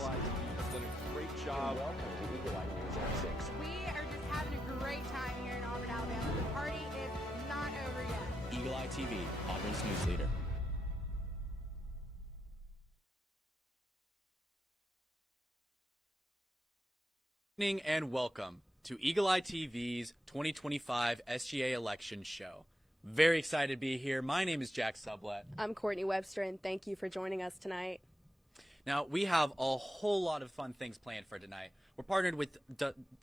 Eagle Eye TV has done a great job. Welcome to Eagle Eye News at 6. We are just having a great time here in Auburn, Alabama. The party is not over yet. Eagle Eye TV, Auburn's news leader. Good evening and welcome to Eagle Eye TV's 2025 SGA election show. Very excited to be here. My name is Jack Sublett. I'm Courtney Webster, and thank you for joining us tonight. Now, we have a whole lot of fun things planned for tonight. We're partnered with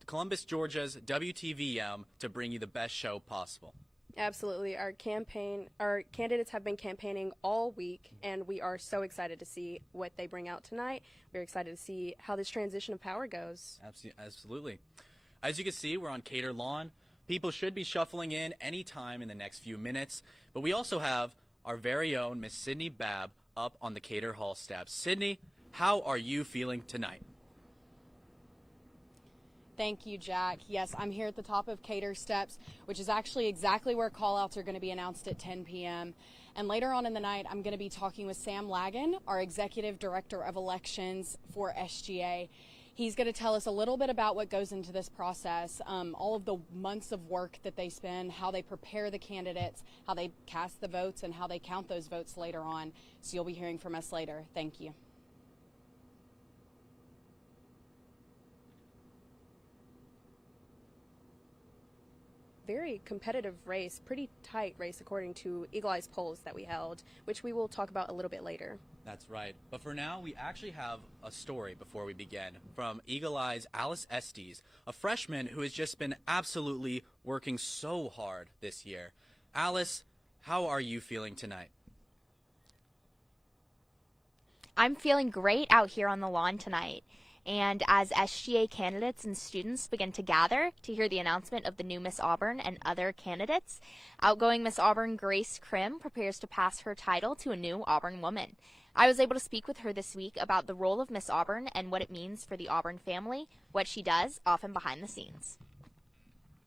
Columbus, Georgia's WTVM to bring you the best show possible. Absolutely. Our candidates have been campaigning all week, and we are so excited to see what they bring out tonight. We're excited to see how this transition of power goes. Absolutely. As you can see, we're on Cater Lawn. People should be shuffling in any time in the next few minutes, but we also have our very own Miss Sydney Babb up on the Cater Hall steps. Sydney, how are you feeling tonight? Thank you, Jack. Yes, I'm here at the top of Cater Steps, which is actually exactly where callouts are going to be announced at 10 p.m. And later on in the night, I'm going to be talking with Sam Lagan, our Executive Director of Elections for SGA. He's going to tell us a little bit about what goes into this process, all of the months of work that they spend, how they prepare the candidates, how they cast the votes, and how they count those votes later on. So you'll be hearing from us later. Thank you. Very competitive race, pretty tight race according to Eagle Eye's polls that we held, which we will talk about a little bit later. That's right. But for now, we actually have a story before we begin from Eagle Eye's Alice Estes, a freshman who has just been absolutely working so hard this year. Alice, how are you feeling tonight? I'm feeling great out here on the lawn tonight. And as SGA candidates and students begin to gather to hear the announcement of the new Miss Auburn and other candidates, outgoing Miss Auburn Grace Crim prepares to pass her title to a new Auburn woman. I was able to speak with her this week about the role of Miss Auburn and what it means for the Auburn family, what she does, often behind the scenes.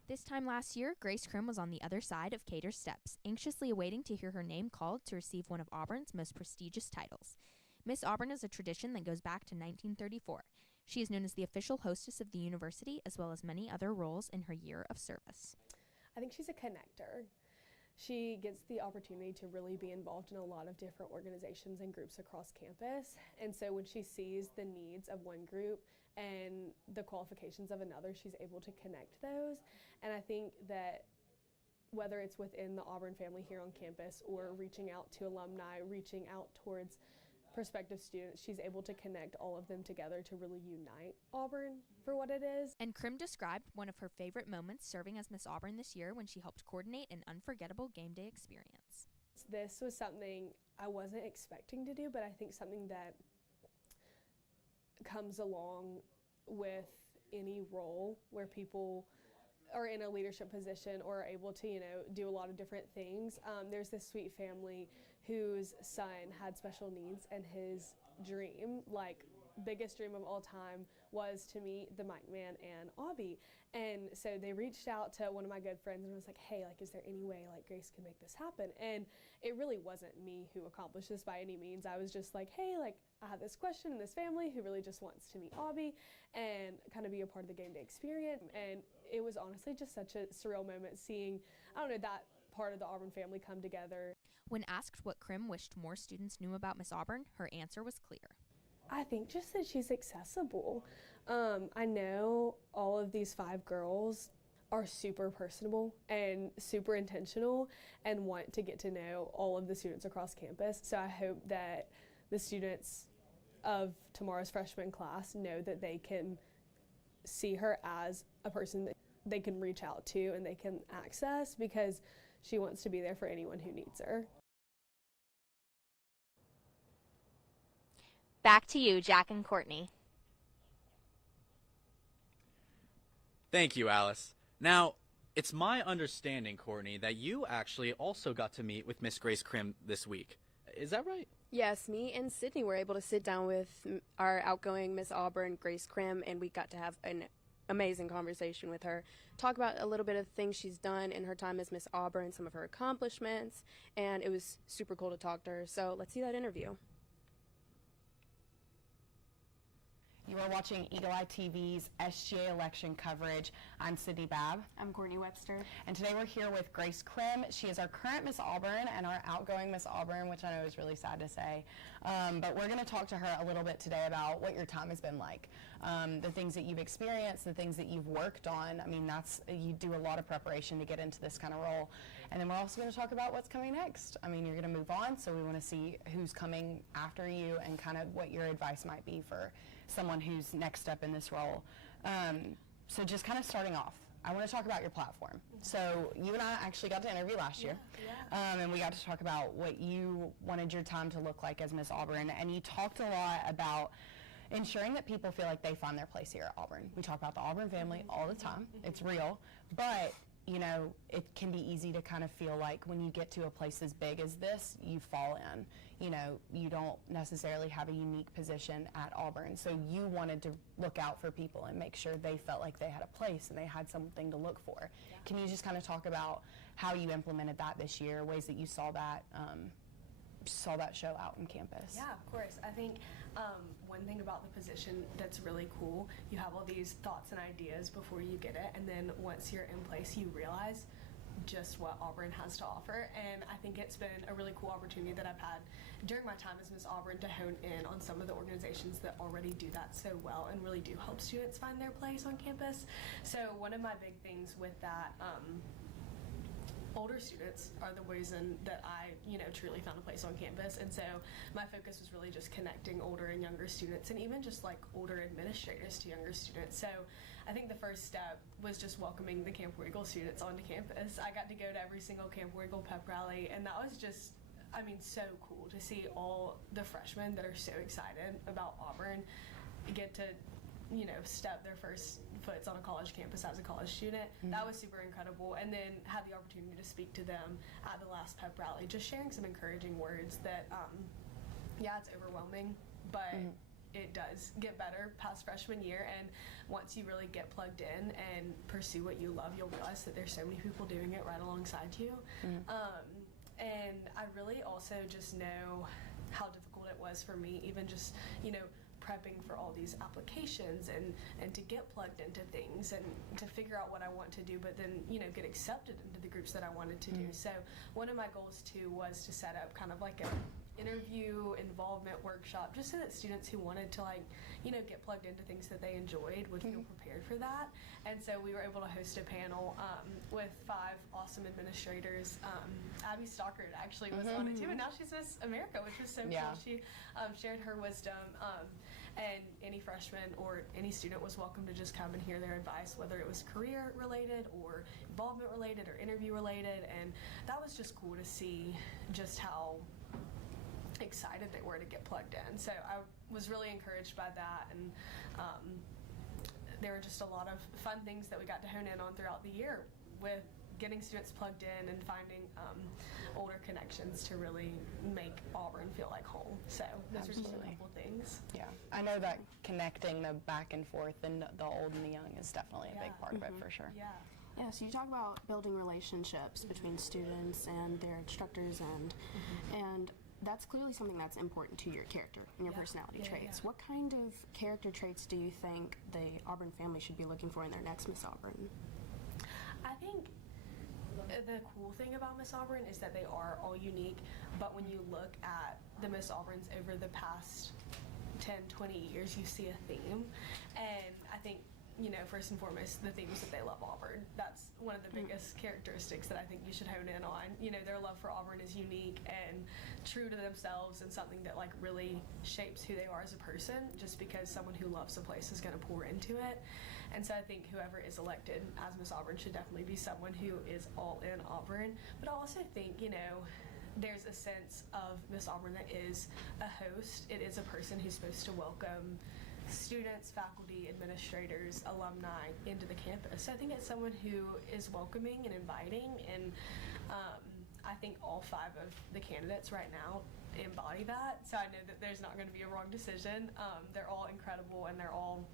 This time last year, Grace Crim was on the other side of Cater Steps, anxiously awaiting to hear her name called to receive one of Auburn's most prestigious titles. Miss Auburn is a tradition that goes back to 1934. She is known as the official hostess of the university, as well as many other roles in her year of service. I think she's a connector. She gets the opportunity to really be involved in a lot of different organizations and groups across campus. And so when she sees the needs of one group and the qualifications of another, she's able to connect those. And I think that whether it's within the Auburn family here on campus or reaching out to alumni, reaching out towards prospective students, she's able to connect all of them together to really unite Auburn for what it is. And Crim described one of her favorite moments serving as Miss Auburn this year when she helped coordinate an unforgettable game day experience. This was something I wasn't expecting to do, but I think something that comes along with any role where people are in a leadership position or are able to, do a lot of different things. There's this sweet family whose son had special needs, and his dream, biggest dream of all time, was to meet the mic man and Aubie. And so they reached out to one of my good friends and was like, hey, is there any way Grace can make this happen? And it really wasn't me who accomplished this by any means. I was just like, hey, I have this question in this family who really just wants to meet Aubie and kind of be a part of the game day experience. And it was honestly just such a surreal moment seeing, that part of the Auburn family come together. When asked what Crim wished more students knew about Miss Auburn, her answer was clear. I think just that she's accessible. I know all of these 5 girls are super personable and super intentional and want to get to know all of the students across campus. So I hope that the students of tomorrow's freshman class know that they can see her as a person that they can reach out to and they can access, because she wants to be there for anyone who needs her. Back to you, Jack and Courtney. Thank you, Alice. Now, it's my understanding, Courtney, that you actually also got to meet with Miss Grace Crim this week. Is that right? Yes, me and Sydney were able to sit down with our outgoing Miss Auburn, Grace Crim, and we got to have an amazing conversation with her, talk about a little bit of things she's done in her time as Miss Auburn, some of her accomplishments, and it was super cool to talk to her. So let's see that interview. You are watching Eagle Eye TV's SGA election coverage. I'm Sydney Babb. I'm Courtney Webster. And today we're here with Grace Crim. She is our current Miss Auburn and our outgoing Miss Auburn, which I know is really sad to say. But we're going to talk to her a little bit today about what your time has been like. The things that you've experienced, the things that you've worked on. I mean, you do a lot of preparation to get into this kind of role. And then we're also going to talk about what's coming next. I mean, you're going to move on, so we want to see who's coming after you and kind of what your advice might be for someone who's next up in this role. So just kind of starting off, I want to talk about your platform. So you and I actually got to interview last year, and we got to talk about what you wanted your time to look like as Miss Auburn, and you talked a lot about ensuring that people feel like they find their place here at Auburn. We talk about the Auburn family all the time. It's real, but you know, it can be easy to kind of feel like when you get to a place as big as this, you fall in. You know, you don't necessarily have a unique position at Auburn. So you wanted to look out for people and make sure they felt like they had a place and they had something to look for. Yeah. Can you just kind of talk about how you implemented that this year, ways that you saw that show out on campus? Yeah, of course. I think one thing about the position that's really cool, you have all these thoughts and ideas before you get it, and then once you're in place, you realize just what Auburn has to offer. And I think it's been a really cool opportunity that I've had during my time as Miss Auburn to hone in on some of the organizations that already do that so well and really do help students find their place on campus. So one of my big things with that, older students are the reason that I, truly found a place on campus. And so my focus was really just connecting older and younger students, and even just like older administrators to younger students. So I think the first step was just welcoming the Camp Wiggle students onto campus. I got to go to every single Camp Wiggle pep rally, and that was just, so cool to see all the freshmen that are so excited about Auburn get to step their first foot on a college campus as a college student. Mm-hmm. That was super incredible. And then had the opportunity to speak to them at the last pep rally, just sharing some encouraging words that, it's overwhelming, but it does get better past freshman year. And once you really get plugged in and pursue what you love, you'll realize that there's so many people doing it right alongside you. And I really also just know how difficult it was for me, even just, prepping for all these applications and to get plugged into things and to figure out what I want to do, but then, get accepted into the groups that I wanted to do. So one of my goals too was to set up kind of like a interview involvement workshop, just so that students who wanted to get plugged into things that they enjoyed would feel prepared for that. And so we were able to host a panel with 5 awesome administrators. Abby Stockard actually was on it too, and now she's Miss America, which was so cool. She shared her wisdom, and any freshman or any student was welcome to just come and hear their advice, whether it was career related or involvement related or interview related. And that was just cool to see just how excited they were to get plugged in. So I was really encouraged by that, and there were just a lot of fun things that we got to hone in on throughout the year with getting students plugged in and finding older connections to really make Auburn feel like home. So those are just a couple things. Yeah, I know that connecting the back and forth and the old and the young is definitely a big part of it for sure. Yeah, so you talk about building relationships between students and their instructors, and that's clearly something that's important to your character and your personality traits. What kind of character traits do you think the Auburn family should be looking for in their next Miss Auburn? I think the cool thing about Miss Auburn is that they are all unique, but when you look at the Miss Auburns over the past 10, 20 years, you see a theme. And I think, first and foremost, the theme is that they love Auburn. That's one of the biggest characteristics that I think you should hone in on. Their love for Auburn is unique and true to themselves, and something that really shapes who they are as a person, just because someone who loves a place is going to pour into it. And so I think whoever is elected as Miss Auburn should definitely be someone who is all in Auburn. But I also think, there's a sense of Miss Auburn that is a host. It is a person who's supposed to welcome students, faculty, administrators, alumni into the campus. So I think it's someone who is welcoming and inviting, and I think all 5 of the candidates right now embody that. So I know that there's not going to be a wrong decision. They're all incredible, and they're all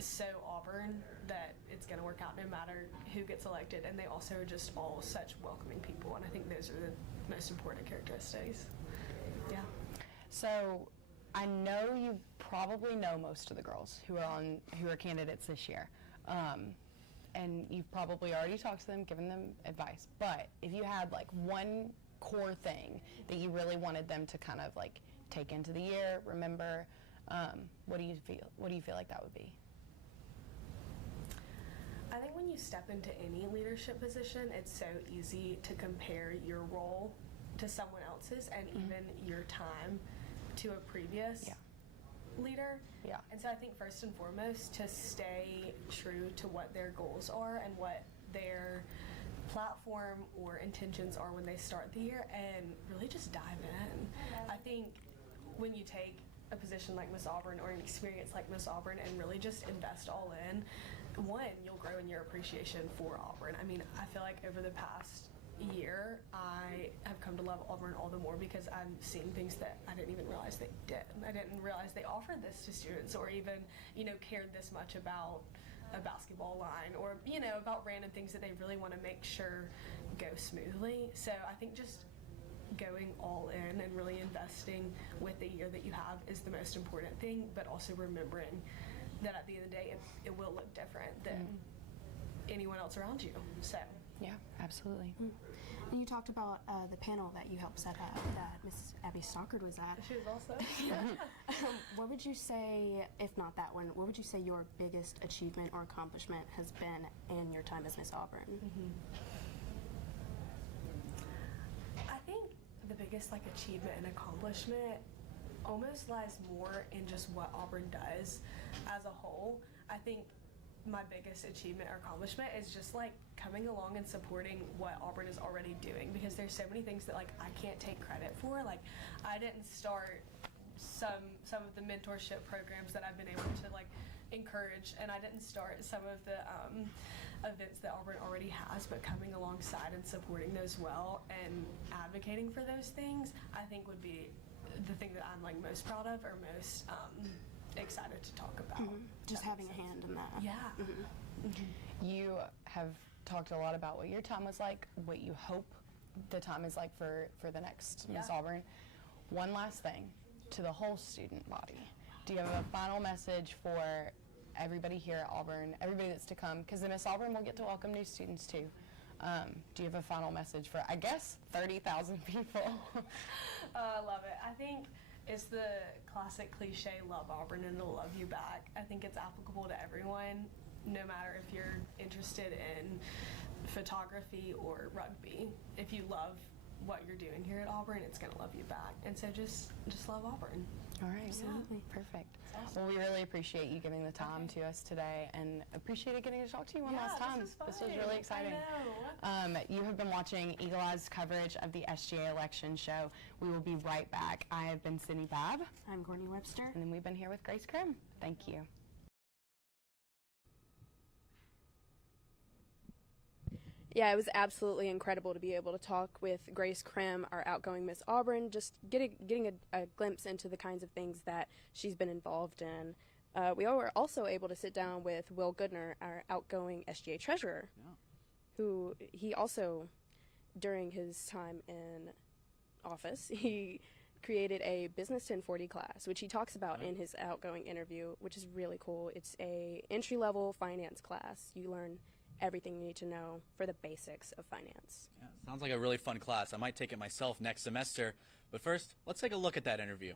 so Auburn that it's going to work out no matter who gets elected, and they also are just all such welcoming people, and I think those are the most important characteristics. So I know you've probably know most of the girls who are candidates this year. And you've probably already talked to them, given them advice. But if you had like one core thing that you really wanted them to kind of like take into the year, remember, what do you feel like that would be? I think when you step into any leadership position, it's so easy to compare your role to someone else's and even your time to a previous leader. Yeah. And so I think first and foremost to stay true to what their goals are and what their platform or intentions are when they start the year and really just dive in. I think when you take a position like Miss Auburn or an experience like Miss Auburn and really just invest all in, one, you'll grow in your appreciation for Auburn. I mean, I feel like over the past year, I have come to love Auburn all the more because I'm seeing things that I didn't even realize they did. I didn't realize they offered this to students or even, cared this much about a basketball line or, about random things that they really want to make sure go smoothly. So I think just going all in and really investing with the year that you have is the most important thing, but also remembering that at the end of the day, it will look different than anyone else around you. So. Yeah, absolutely. And you talked about the panel that you helped set up that Miss Abby Stockard was at. She was also. What would you say, if not that one, what would you say your biggest achievement or accomplishment has been in your time as Miss Auburn? I think the biggest achievement and accomplishment almost lies more in just what Auburn does as a whole. I think my biggest achievement or accomplishment is just coming along and supporting what Auburn is already doing, because there's so many things that I can't take credit for. I didn't start some of the mentorship programs that I've been able to encourage, and I didn't start some of the events that Auburn already has, but coming alongside and supporting those well and advocating for those things, I think would be the thing that I'm most proud of or most excited to talk about. Just having a hand in that. Yeah. You have talked a lot about what your time was like, what you hope the time is like for the next Miss Auburn. One last thing to the whole student body. Do you have a final message for everybody here at Auburn, everybody that's to come? Because the Miss Auburn will get to welcome new students too. Do you have a final message for, 30,000 people? I love it. I think it's the classic cliche, love Auburn and it'll love you back. I think it's applicable to everyone, no matter if you're interested in photography or rugby. If you love what you're doing here at Auburn, it's going to love you back. And so just love Auburn. All right. Absolutely. Perfect. Awesome. Well, we really appreciate you giving the time to us today and appreciated getting to talk to you one last time. This was really exciting. I know. You have been watching Eagle Eye's coverage of the SGA election show. We will be right back. I have been Sydney Babb. I'm Courtney Webster. And then we've been here with Grace Crim. Thank you. Yeah, it was absolutely incredible to be able to talk with Grace Crim, our outgoing Miss Auburn, just getting a glimpse into the kinds of things that she's been involved in. We were also able to sit down with Will Goodner, our outgoing SGA Treasurer, who he also, during his time in office, he created a Business 1040 class, which he talks about in his outgoing interview, which is really cool. It's a entry-level finance class. You learn everything you need to know for the basics of finance. Yeah, sounds like a really fun class. I might take it myself next semester. But first, let's take a look at that interview.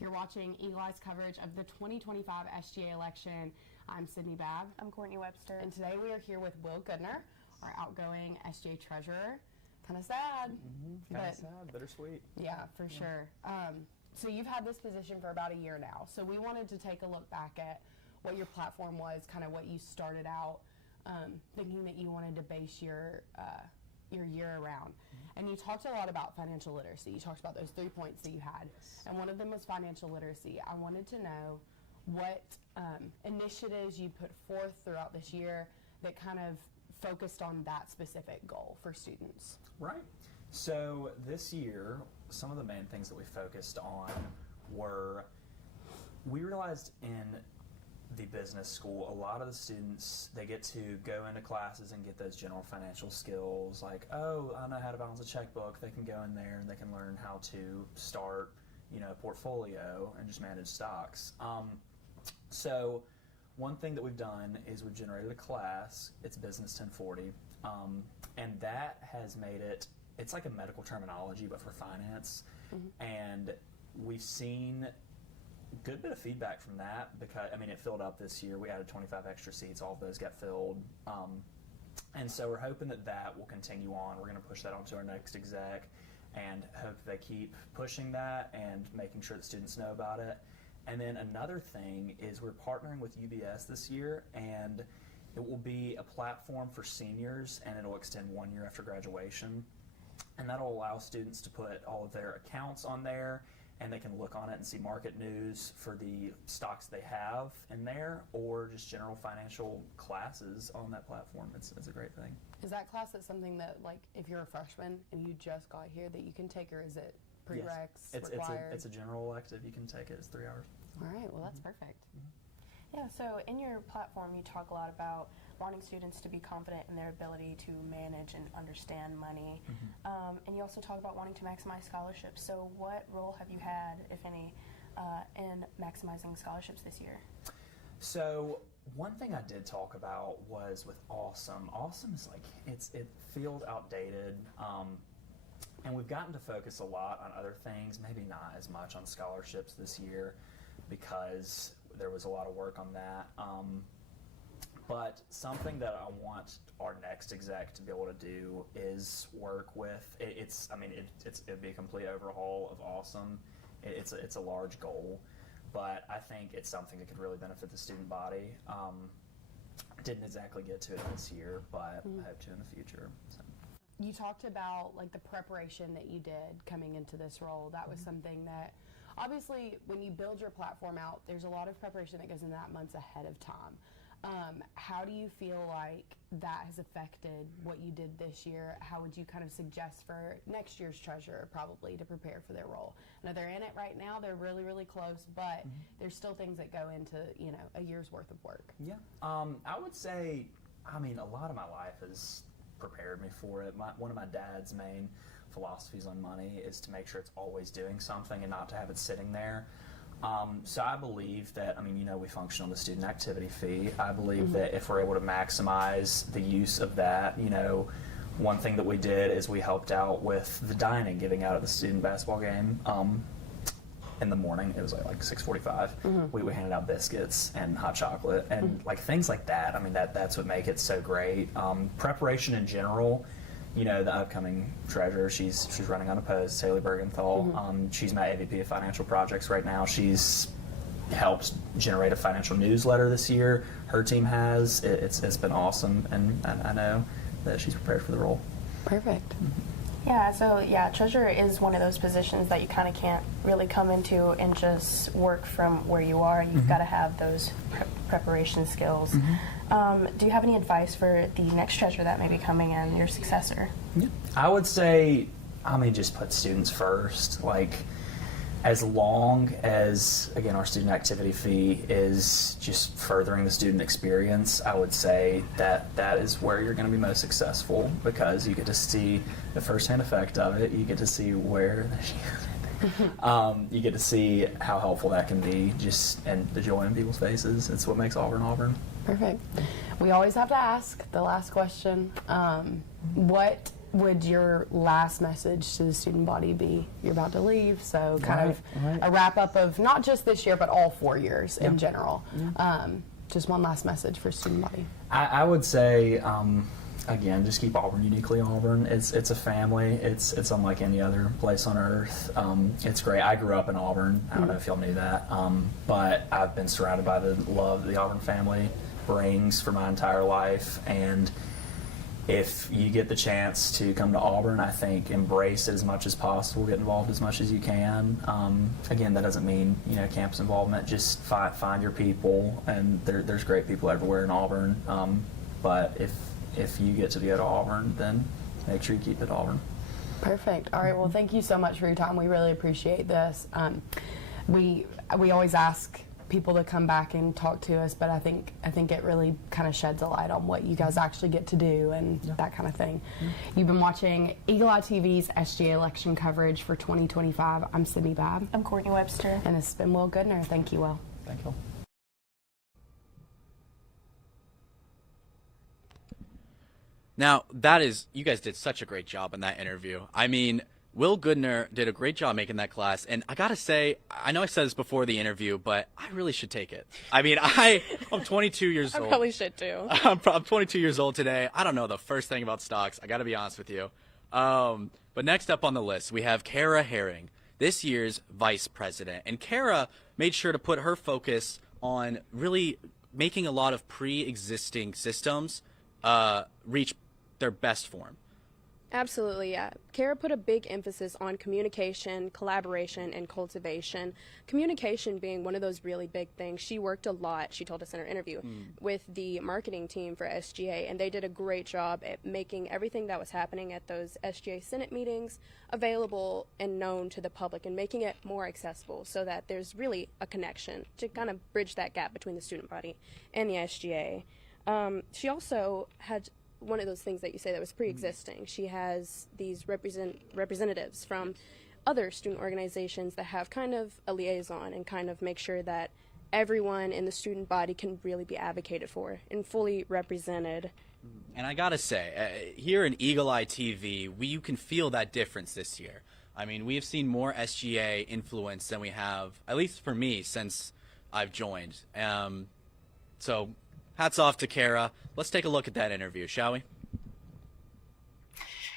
You're watching Eagle Eye's coverage of the 2025 SGA election. I'm Sydney Babb. I'm Courtney Webster. And today we are here with Will Goodner, our outgoing SGA Treasurer. Kind of sad. Kind of sad, bittersweet. Yeah, for sure. So you've had this position for about a year now. So we wanted to take a look back at what your platform was, kind of what you started out thinking that you wanted to base your year around. And you talked a lot about financial literacy. You talked about those 3 points that you had. And one of them was financial literacy. I wanted to know what initiatives you put forth throughout this year that kind of focused on that specific goal for students. Right. So this year, some of the main things that we focused on were, we realized in the business school, a lot of the students, they get to go into classes and get those general financial skills like, oh, I know how to balance a checkbook. They can go in there and they can learn how to start portfolio and just manage stocks. So one thing that we've done is we've generated a class. It's Business 1040, and that has made it's like a medical terminology but for finance. And we've seen a good bit of feedback from that because it filled up this year. We added 25 extra seats. All of those got filled. And so we're hoping that will continue on. We're going to push that onto our next exec and hope they keep pushing that and making sure that students know about it. And then another thing is we're partnering with UBS this year, and it will be a platform for seniors, and it'll extend 1 year after graduation. And that'll allow students to put all of their accounts on there, and they can look on it and see market news for the stocks they have in there, or just general financial classes on that platform. It's a great thing. Is that class something that, like, if you're a freshman and you just got here, that you can take, or is it prereqs, yes. required? It's a general elective. You can take it. It's 3 hours. All right. Well, that's perfect. Yeah, so in your platform, you talk a lot about wanting students to be confident in their ability to manage and understand money. And you also talk about wanting to maximize scholarships. So what role have you had, if any, in maximizing scholarships this year? So one thing I did talk about was with Awesome. Awesome is it feels outdated. And we've gotten to focus a lot on other things, maybe not as much on scholarships this year because there was a lot of work on that. But something that I want our next exec to be able to do is work with, it'd be a complete overhaul of Awesome. It's a large goal, but I think it's something that could really benefit the student body. Didn't exactly get to it this year, but I hope to in the future. So. You talked about like the preparation that you did coming into this role. That was something that, obviously, when you build your platform out, there's a lot of preparation that goes in that months ahead of time. How do you feel like that has affected what you did this year? How would you kind of suggest for next year's treasurer probably to prepare for their role? I know they're in it right now, they're really, really close, but there's still things that go into, a year's worth of work. Yeah, I would say, a lot of my life has prepared me for it. One of my dad's main philosophies on money is to make sure it's always doing something and not to have it sitting there. So I believe that, we function on the student activity fee. I believe that if we're able to maximize the use of that, one thing that we did is we helped out with the dining, giving out at the student basketball game. In the morning, it was like 6:45. We handed out biscuits and hot chocolate and things like that. That's what make it so great. Preparation in general. The upcoming treasurer, she's running unopposed, Haley Bergenthal. She's my AVP of Financial Projects right now. She's helped generate a financial newsletter this year. Her team has. It's been awesome, and I know that she's prepared for the role. Perfect. Yeah, so treasurer is one of those positions that you kind of can't really come into and just work from where you are. You've got to have those preparation skills. Do you have any advice for the next treasurer that may be coming in, your successor? Yeah. I would say, just put students first. As long as, again, our student activity fee is just furthering the student experience, I would say that is where you're going to be most successful because you get to see the firsthand effect of it. You get to see where you get to see how helpful that can be, and the joy in people's faces. It's what makes Auburn Auburn. Perfect. We always have to ask the last question. What would your last message to the student body be? You're about to leave, so kind of a wrap up of not just this year, but all 4 years in general. Just one last message for student body. I would say, again, just keep Auburn uniquely Auburn. It's a family. It's unlike any other place on earth. It's great. I grew up in Auburn. I don't know if y'all knew that, but I've been surrounded by the love the Auburn family brings for my entire life, and if you get the chance to come to Auburn, I think embrace it as much as possible, get involved as much as you can. Again, that doesn't mean campus involvement. Just find your people, and there's great people everywhere in Auburn. But if you get to go to Auburn, then make sure you keep it Auburn. Perfect. All right. Well, thank you so much for your time. We really appreciate this. We always ask people to come back and talk to us, but I think it really kind of sheds a light on what you guys actually get to do and that kind of thing. You've been watching Eagle Eye TV's SGA election coverage for 2025. I'm Sydney Babb. I'm Courtney Webster. And this has been Will Goodner. Thank you, Will. Thank you. Now, you guys did such a great job in that interview. I mean, Will Goodner did a great job making that class, and I gotta say, I know I said this before the interview, but I really should take it. I mean, I'm 22 years old. I probably should too. I'm 22 years old today. I don't know the first thing about stocks. I gotta be honest with you. But next up on the list, we have Kara Herring, this year's vice president. And Kara made sure to put her focus on really making a lot of pre-existing systems reach their best form. Absolutely, yeah. Kara put a big emphasis on communication, collaboration, and cultivation. Communication being one of those really big things. She worked a lot, she told us in her interview, with the marketing team for SGA, and they did a great job at making everything that was happening at those SGA Senate meetings available and known to the public and making it more accessible so that there's really a connection to kind of bridge that gap between the student body and the SGA. She also had one of those things that you say that was pre-existing. She has these representatives from other student organizations that have kind of a liaison and kind of make sure that everyone in the student body can really be advocated for and fully represented. And I gotta say, here in Eagle Eye TV, you can feel that difference this year. I mean, we have seen more SGA influence than we have, at least for me, since I've joined. So hats off to Kara. Let's take a look at that interview, shall we?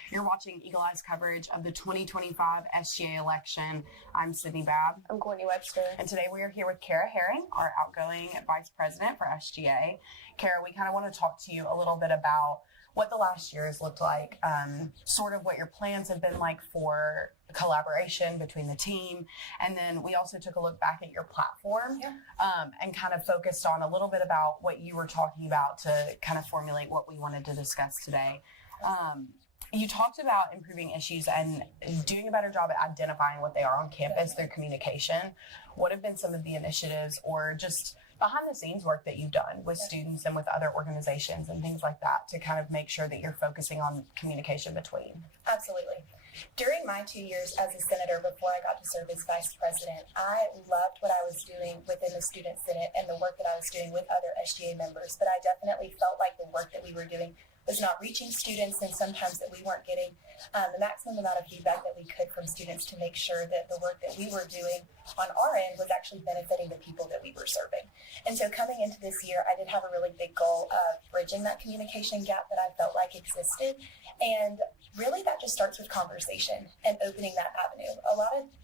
You're watching Eagle Eye's coverage of the 2025 SGA election. I'm Sydney Babb. I'm Courtney Webster. And today we are here with Kara Herring, our outgoing vice president for SGA. Kara, we kind of want to talk to you a little bit about what the last year has looked like, sort of what your plans have been like for collaboration between the team. And then we also took a look back at your platform and kind of focused on a little bit about what you were talking about to kind of formulate what we wanted to discuss today. You talked about improving issues and doing a better job at identifying what they are on campus through communication. What have been some of the initiatives or just behind the scenes work that you've done with students and with other organizations and things like that to kind of make sure that you're focusing on communication between? Absolutely. During my 2 years as a senator before I got to serve as vice president, I loved what I was doing within the Student Senate and the work that I was doing with other SGA members, but I definitely felt like the work that we were doing was not reaching students and sometimes that we weren't getting the maximum amount of feedback that we could from students to make sure that the work that we were doing on our end was actually benefiting the people that we were serving. And so coming into this year, I did have a really big goal of bridging that communication gap that I felt like existed. And really that just starts with conversation and opening that avenue.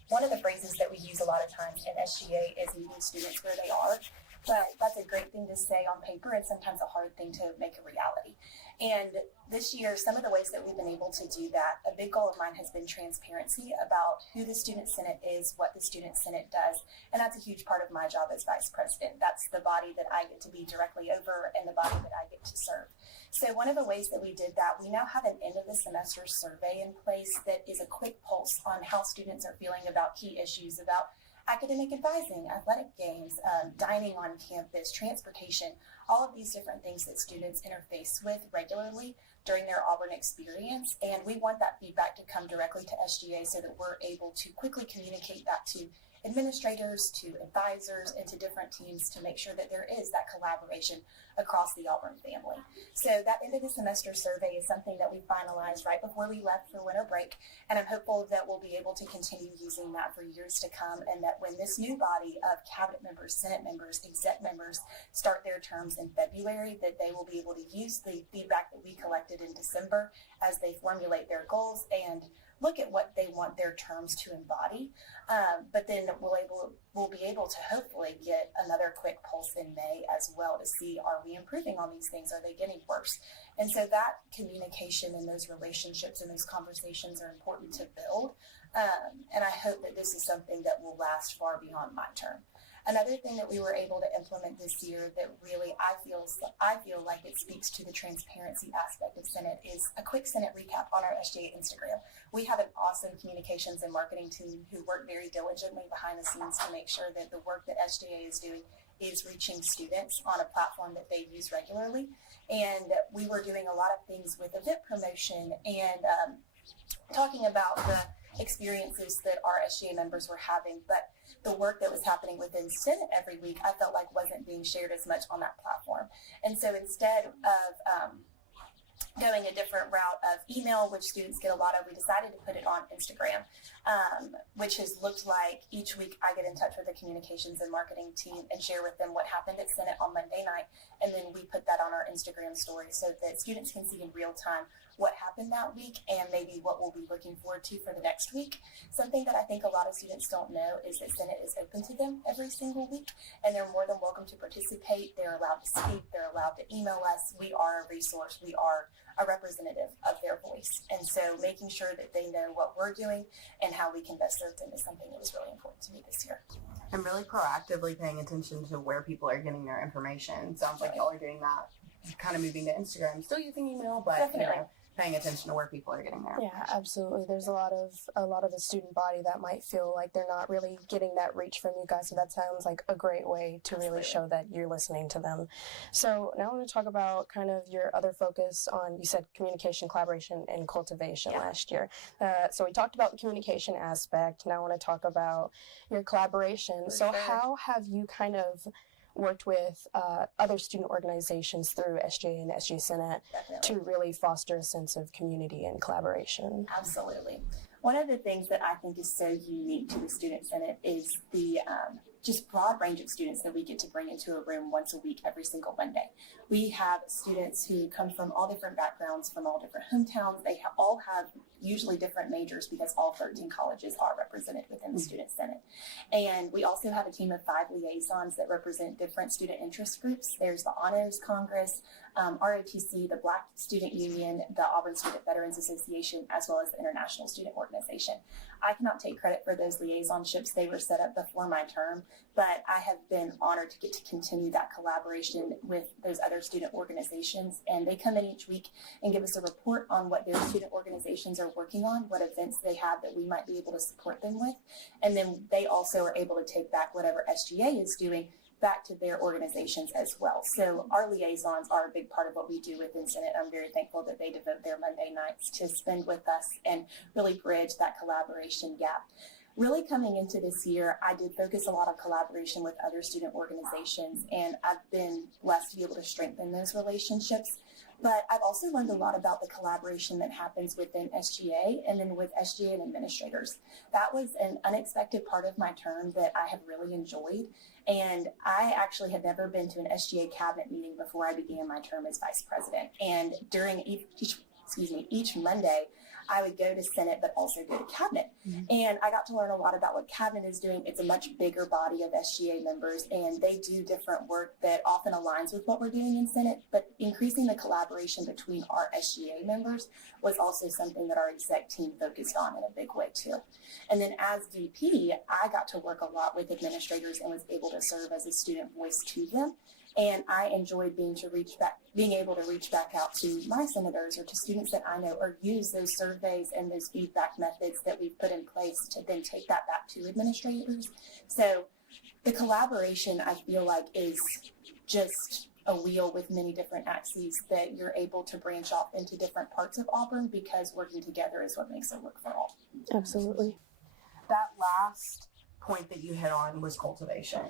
One of the phrases that we use a lot of times in SGA is meeting students where they are. But that's a great thing to say on paper. It's sometimes a hard thing to make a reality. And this year, some of the ways that we've been able to do that, a big goal of mine has been transparency about who the Student Senate is, what the Student Senate does. And that's a huge part of my job as vice president. That's the body that I get to be directly over and the body that I get to serve. So one of the ways that we did that, we now have an end of the semester survey in place that is a quick pulse on how students are feeling about key issues, about academic advising, athletic games, dining on campus, transportation, all of these different things that students interface with regularly during their Auburn experience. And we want that feedback to come directly to SGA so that we're able to quickly communicate that to administrators, to advisors, and to different teams to make sure that there is that collaboration across the Auburn family. So that end of the semester survey is something that we finalized right before we left for winter break, and I'm hopeful that we'll be able to continue using that for years to come, and that when this new body of cabinet members, Senate members, exec members start their terms in February, that they will be able to use the feedback that we collected in December as they formulate their goals and look at what they want their terms to embody. But then we'll be able to hopefully get another quick pulse in May as well to see, are we improving on these things? Are they getting worse? And so that communication and those relationships and those conversations are important to build. And I hope that this is something that will last far beyond my term. Another thing that we were able to implement this year that really I feel like it speaks to the transparency aspect of Senate is a quick Senate recap on our SGA Instagram. We have an awesome communications and marketing team who work very diligently behind the scenes to make sure that the work that SGA is doing is reaching students on a platform that they use regularly. And we were doing a lot of things with event promotion and talking about the experiences that our SGA members were having, but the work that was happening within Senate every week, I felt like wasn't being shared as much on that platform. And so instead of going a different route of email, which students get a lot of, we decided to put it on Instagram, which has looked like each week I get in touch with the communications and marketing team and share with them what happened at Senate on Monday night, and then we put that on our Instagram story so that students can see in real time what happened that week and maybe what we'll be looking forward to for the next week. Something that I think a lot of students don't know is that Senate is open to them every single week, and they're more than welcome to participate. They're allowed to speak. They're allowed to email us. We are a resource. We are a representative of their voice. And so making sure that they know what we're doing and how we can best serve them is something that was really important to me this year. And really proactively paying attention to where people are getting their information. Sounds like y'all are doing that, kind of moving to Instagram, still using email, but Definitely. Paying attention to where people are getting their Yeah, absolutely. There's a lot of the student body that might feel like they're not really getting that reach from you guys. So that sounds like a great way to really show that you're listening to them. So now I want to talk about kind of your other focus on, you said communication, collaboration, and cultivation last year. So we talked about the communication aspect. Now I want to talk about your collaboration. So how have you kind of worked with other student organizations through SGA and SGA Senate to really foster a sense of community and collaboration? Absolutely. One of the things that I think is so unique to the Student Senate is the just broad range of students that we get to bring into a room once a week, every single Monday. We have students who come from all different backgrounds, from all different hometowns. They all have usually different majors because all 13 colleges are represented within the Student Senate. And we also have a team of 5 liaisons that represent different student interest groups. There's the Honors Congress, ROTC, the Black Student Union, the Auburn Student Veterans Association, as well as the International Student Organization. I cannot take credit for those liaisonships. They were set up before my term, but I have been honored to get to continue that collaboration with those other student organizations. And they come in each week and give us a report on what their student organizations are working on, what events they have that we might be able to support them with. And then they also are able to take back whatever SGA is doing back to their organizations as well. So our liaisons are a big part of what we do within Senate. I'm very thankful that they devote their Monday nights to spend with us and really bridge that collaboration gap. Really coming into this year, I did focus a lot of collaboration with other student organizations, and I've been blessed to be able to strengthen those relationships. But I've also learned a lot about the collaboration that happens within SGA and then with SGA and administrators. That was an unexpected part of my term that I have really enjoyed. And I actually had never been to an SGA cabinet meeting before I began my term as vice president. And during each Monday, I would go to Senate, but also go to cabinet. And I got to learn a lot about what cabinet is doing. It's a much bigger body of SGA members, and they do different work that often aligns with what we're doing in Senate, but increasing the collaboration between our SGA members was also something that our exec team focused on in a big way too. And then as VP, I got to work a lot with administrators and was able to serve as a student voice to them. And I enjoyed being able to reach back out to my senators or to students that I know, or use those surveys and those feedback methods that we've put in place to then take that back to administrators. So the collaboration, I feel like, is just a wheel with many different axes that you're able to branch off into different parts of Auburn, because working together is what makes it work for all. Absolutely. That last point that you hit on was cultivation.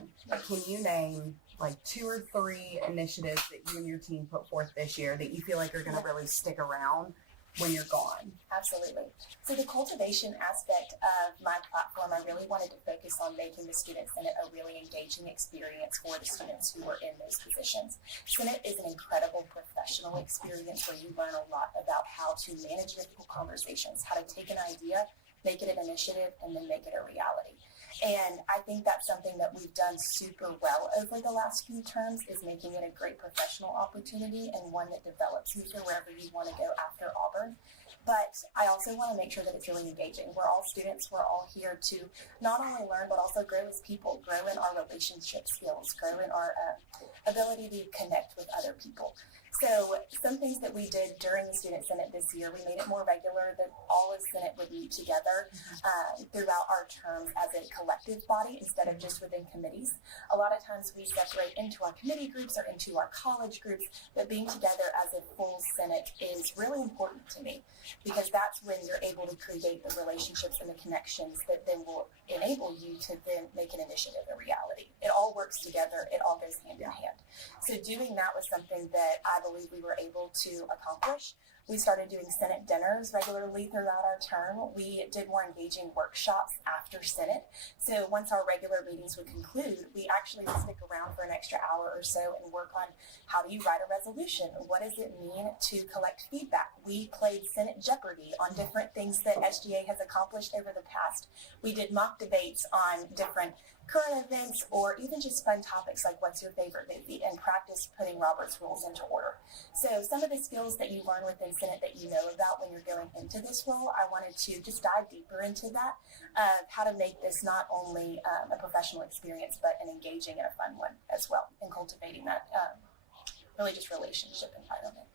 Can you name like 2 or 3 initiatives that you and your team put forth this year that you feel like are going to really stick around when you're gone? Absolutely. So the cultivation aspect of my platform, I really wanted to focus on making the Student Senate a really engaging experience for the students who are in those positions. Senate is an incredible professional experience where you learn a lot about how to manage difficult conversations, how to take an idea, make it an initiative, and then make it a reality. And I think that's something that we've done super well over the last few terms, is making it a great professional opportunity and one that develops you for wherever you want to go after Auburn. But I also want to make sure that it's really engaging. We're all students. We're all here to not only learn, but also grow as people, grow in our relationship skills, grow in our ability to connect with other people. So some things that we did during the Student Senate this year, we made it more regular that all of Senate would meet together throughout our terms as a collective body instead of just within committees. A lot of times we separate into our committee groups or into our college groups, but being together as a full Senate is really important to me because that's when you're able to create the relationships and the connections that then will enable you to then make an initiative a reality. It all works together. It all goes hand in hand. So doing that was something that I believe we were able to accomplish. We started doing Senate dinners regularly throughout our term. We did more engaging workshops after Senate. So once our regular meetings would conclude, we actually would stick around for an extra hour or so and work on how do you write a resolution? What does it mean to collect feedback? We played Senate Jeopardy on different things that SGA has accomplished over the past. We did mock debates on different current events or even just fun topics like what's your favorite movie and practice putting Robert's rules into order. So some of the skills that you learn within Senate that you know about when you're going into this role, I wanted to just dive deeper into that, how to make this not only a professional experience, but an engaging and a fun one as well, and cultivating that really just relationship environment.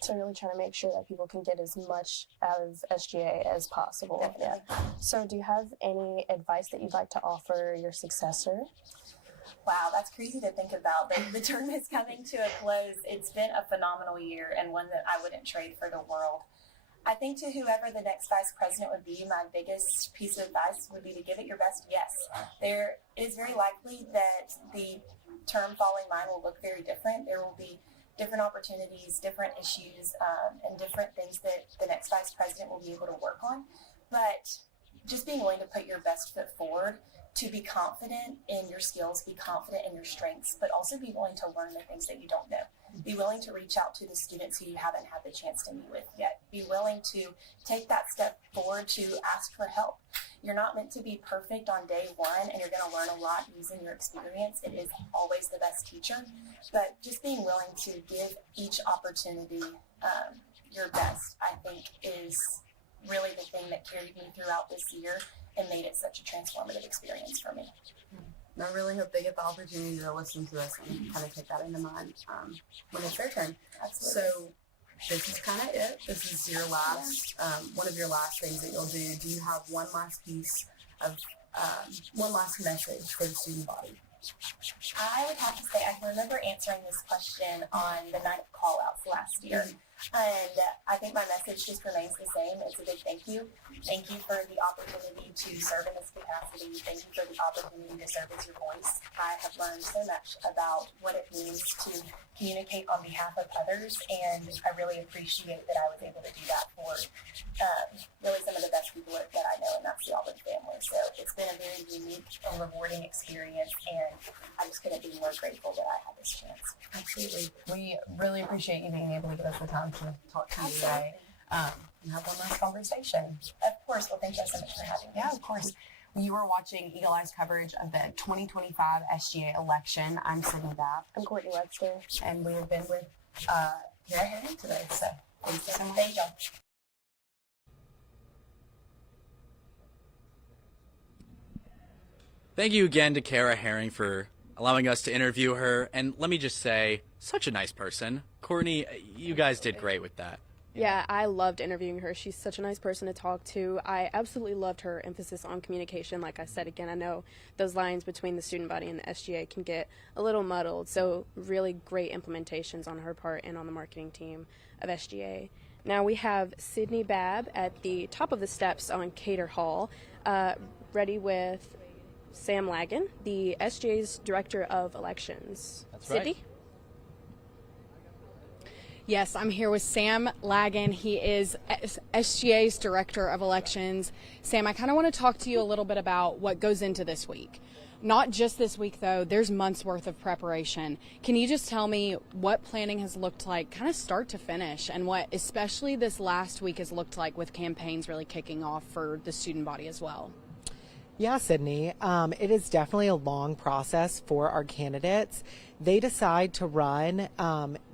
So really trying to make sure that people can get as much out of SGA as possible. Definitely. Yeah. So do you have any advice that you'd like to offer your successor? Wow, that's crazy to think about. The term is coming to a close. It's been a phenomenal year and one that I wouldn't trade for the world. I think to whoever the next vice president would be, my biggest piece of advice would be to give it your best yes. It is very likely that the term following mine will look very different. There will be different opportunities, different issues, and different things that the next vice president will be able to work on. But just being willing to put your best foot forward, to be confident in your skills, be confident in your strengths, but also be willing to learn the things that you don't know. Be willing to reach out to the students who you haven't had the chance to meet with yet. Be willing to take that step forward to ask for help. You're not meant to be perfect on day one, and you're going to learn a lot using your experience. It is always the best teacher, but just being willing to give each opportunity your best, I think, is really the thing that carried me throughout this year and made it such a transformative experience for me. I really hope they get the opportunity to listen to this and kind of take that into mind when it's their turn. Absolutely. So this is kind of it. This is your last, one of your last things that you'll do. Do you have one last piece of, one last message for the student body? I would have to say I can remember answering this question on the night of Callouts last year. And I think my message just remains the same. It's a big thank you. Thank you for the opportunity to serve in this capacity. Thank you for the opportunity to serve as your voice. I have learned so much about what it means to communicate on behalf of others, and I really appreciate that I was able to do that for really some of the best people that I know, and that's the Auburn family. So it's been a very unique and rewarding experience, and I just couldn't be more grateful that I had this chance. Absolutely. We really appreciate you being able to give us the time to talk to you today and have one last conversation. Of course. Well, thank you so much for having me. Yeah, of course. You are watching Eagle Eye's coverage of the 2025 SGA election. I'm Sydney Babb. I'm Courtney Webster. And we have been with Kara Herring today. So thank you so much. Thank you. Thank you again to Kara Herring for allowing us to interview her. And let me just say, such a nice person. Courtney, you guys did great with that. Yeah, I loved interviewing her. She's such a nice person to talk to. I absolutely loved her emphasis on communication. Like I said, again, I know those lines between the student body and the SGA can get a little muddled. So really great implementations on her part and on the marketing team of SGA. Now we have Sydney Babb at the top of the steps on Cater Hall, ready with Sam Lagan, the SGA's Director of Elections. That's Sydney? right. Yes, I'm here with Sam Lagan. He is SGA's Director of Elections. Sam, I kind of want to talk to you a little bit about what goes into this week. Not just this week, though. There's months worth of preparation. Can you just tell me what planning has looked like kind of start to finish, and what especially this last week has looked like with campaigns really kicking off for the student body as well? Yeah, Sydney, it is definitely a long process for our candidates. They decide to run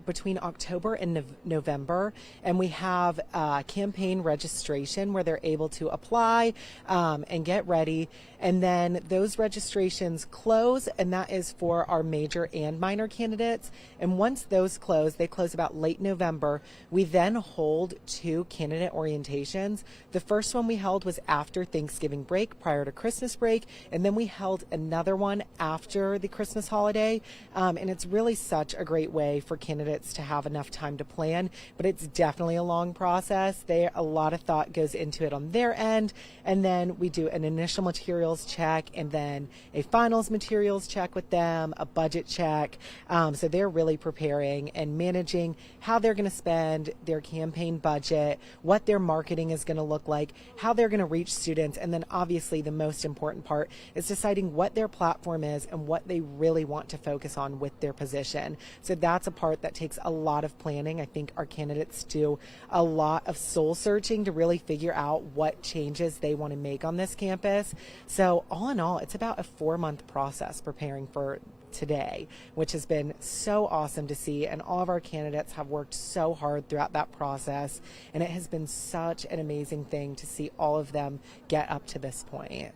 between October and November, and we have campaign registration where they're able to apply and get ready. And then those registrations close, and that is for our major and minor candidates. And once those close, they close about late November. We then hold 2 candidate orientations. The first one we held was after Thanksgiving break, prior to Christmas break, and then we held another one after the Christmas holiday. And it's really such a great way for candidates to have enough time to plan, but it's definitely a long process. A lot of thought goes into it on their end, and then we do an initial materials check and then a finals materials check with them, a budget check. So they're really preparing and managing how they're going to spend their campaign budget, what their marketing is going to look like, how they're going to reach students, and then obviously the most important part is deciding what their platform is and what they really want to focus on with their position. So that's a part that takes a lot of planning. I think our candidates do a lot of soul searching to really figure out what changes they want to make on this campus. So all in all, it's about a 4-month process preparing for today, which has been so awesome to see. And all of our candidates have worked so hard throughout that process. And it has been such an amazing thing to see all of them get up to this point.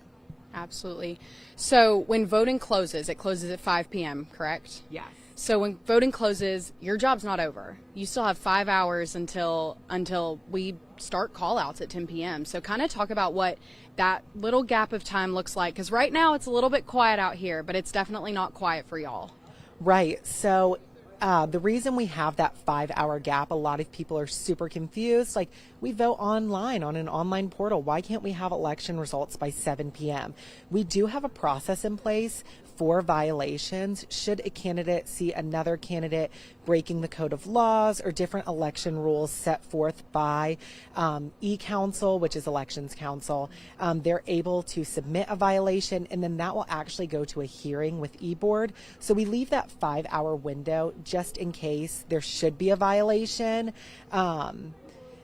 Absolutely. So when voting closes, it closes at 5 p.m., correct? Yes. So when voting closes, your job's not over. You still have 5 hours until we start call-outs at 10 p.m. So kind of talk about what that little gap of time looks like, because right now it's a little bit quiet out here, but it's definitely not quiet for y'all. Right. So the reason we have that 5-hour gap, a lot of people are super confused. Like, we vote online on an online portal. Why can't we have election results by 7 p.m.? We do have a process in place for violations. Should a candidate see another candidate breaking the code of laws or different election rules set forth by e-council, which is elections council, they're able to submit a violation, and then that will actually go to a hearing with e-board. So we leave that 5-hour window just in case there should be a violation.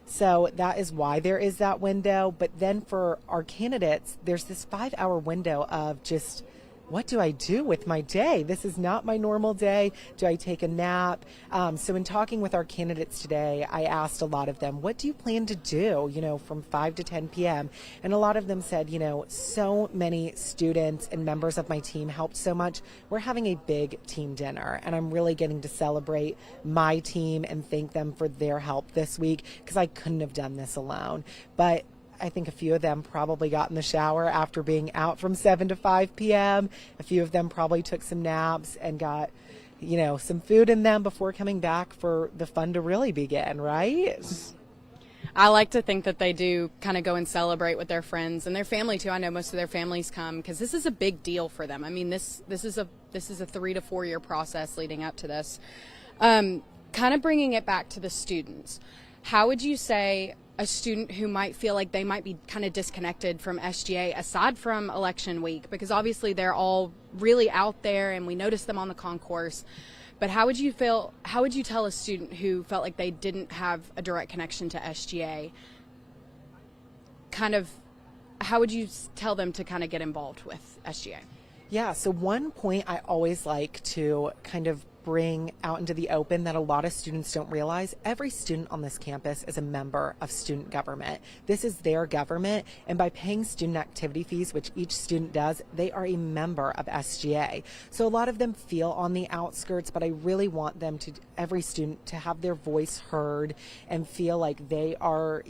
So that is why there is that window. But then for our candidates, there's this 5-hour window of just, what do I do with my day? This is not my normal day. Do I take a nap? So in talking with our candidates today, I asked a lot of them, what do you plan to do, from 5 to 10 p.m.? And a lot of them said, so many students and members of my team helped so much. We're having a big team dinner, and I'm really getting to celebrate my team and thank them for their help this week, because I couldn't have done this alone. But I think a few of them probably got in the shower after being out from 7 to 5 p.m. A few of them probably took some naps and got, some food in them before coming back for the fun to really begin, right? I like to think that they do kind of go and celebrate with their friends and their family too. I know most of their families come because this is a big deal for them. I mean, this is a 3 to 4 year process leading up to this. Kind of bringing it back to the students, how would you say a student who might feel like they might be kind of disconnected from SGA aside from election week, because obviously they're all really out there and we notice them on the concourse, but how would you tell a student who felt like they didn't have a direct connection to SGA, how would you tell them to kind of get involved with SGA? Yeah, so one point I always like to kind of bring out into the open that a lot of students don't realize, every student on this campus is a member of student government. This is their government, and by paying student activity fees, which each student does, they are a member of SGA. So a lot of them feel on the outskirts, but I really want them to, every student, to have their voice heard and feel like they are,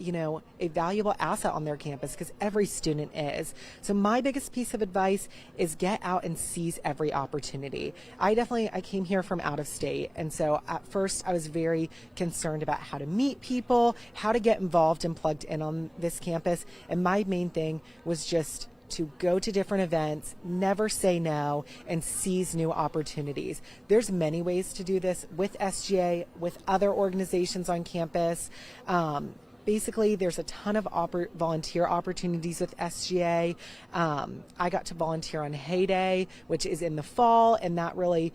a valuable asset on their campus, because every student is. So my biggest piece of advice is get out and seize every opportunity. I came here from out of state, and so at first I was very concerned about how to meet people, how to get involved and plugged in on this campus, and my main thing was just to go to different events, never say no, and seize new opportunities. There's many ways to do this with SGA, with other organizations on campus. Basically, there's a ton of volunteer opportunities with SGA. I got to volunteer on Hay Day, which is in the fall, and that really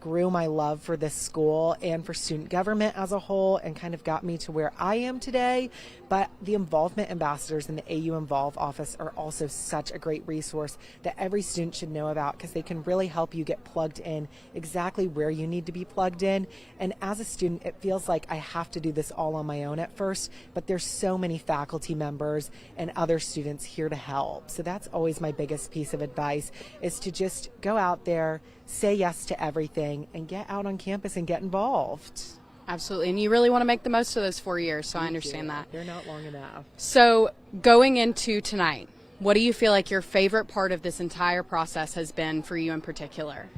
grew my love for this school and for student government as a whole and kind of got me to where I am today. But the involvement ambassadors in the AU Involve office are also such a great resource that every student should know about, because they can really help you get plugged in exactly where you need to be plugged in. And as a student, it feels like I have to do this all on my own at first, but there's so many faculty members and other students here to help. So that's always my biggest piece of advice, is to just go out there, say yes to everything, and get out on campus and get involved. Absolutely. And you really want to make the most of those 4 years, so I understand that. They're not long enough. So going into tonight, what do you feel like your favorite part of this entire process has been for you in particular?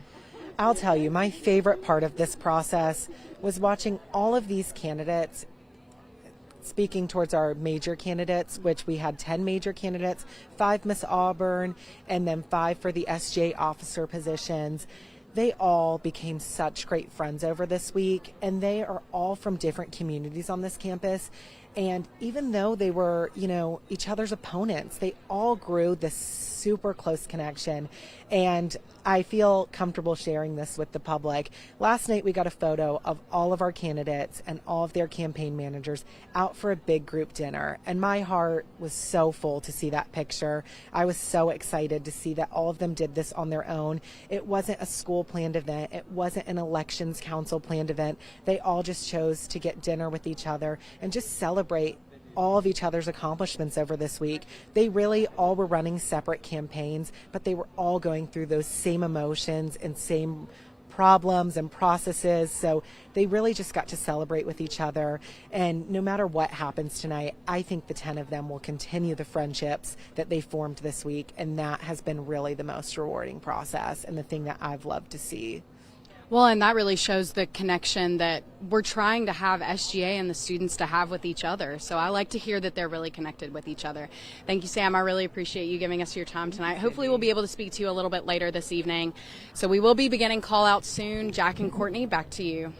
I'll tell you, my favorite part of this process was watching all of these candidates. Speaking towards our major candidates, which we had 10 major candidates, 5 Miss Auburn, and then 5 for the SGA officer positions. They all became such great friends over this week, and they are all from different communities on this campus. And even though they were, each other's opponents, they all grew this super close connection. And I feel comfortable sharing this with the public. Last night we got a photo of all of our candidates and all of their campaign managers out for a big group dinner. And my heart was so full to see that picture. I was so excited to see that all of them did this on their own. It wasn't a school planned event. It wasn't an elections council planned event. They all just chose to get dinner with each other and just celebrate all of each other's accomplishments over this week. They really all were running separate campaigns, but they were all going through those same emotions and same problems and processes. So they really just got to celebrate with each other. And no matter what happens tonight, I think the 10 of them will continue the friendships that they formed this week. And that has been really the most rewarding process and the thing that I've loved to see. Well, and that really shows the connection that we're trying to have SGA and the students to have with each other. So I like to hear that they're really connected with each other. Thank you, Sam. I really appreciate you giving us your time tonight. Hopefully we'll be able to speak to you a little bit later this evening. So we will be beginning call out soon. Jack and Courtney, back to you.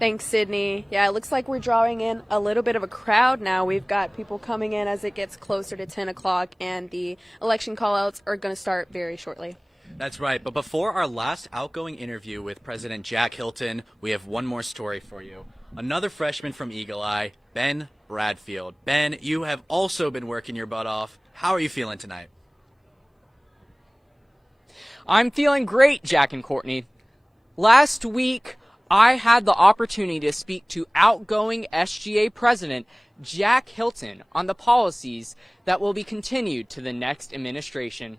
Thanks, Sydney. Yeah, it looks like we're drawing in a little bit of a crowd now. We've got people coming in as it gets closer to 10 o'clock, and the election call-outs are going to start very shortly. That's right. But before our last outgoing interview with President Jack Hilton, we have one more story for you. Another freshman from Eagle Eye, Ben Bradfield. Ben, you have also been working your butt off. How are you feeling tonight? I'm feeling great, Jack and Courtney. Last week, I had the opportunity to speak to outgoing SGA President Jack Hilton on the policies that will be continued to the next administration.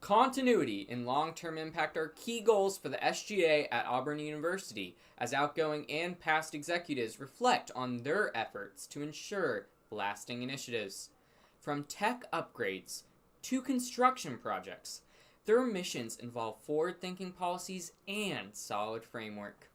Continuity and long-term impact are key goals for the SGA at Auburn University, as outgoing and past executives reflect on their efforts to ensure lasting initiatives. From tech upgrades to construction projects, their missions involve forward-thinking policies and solid framework.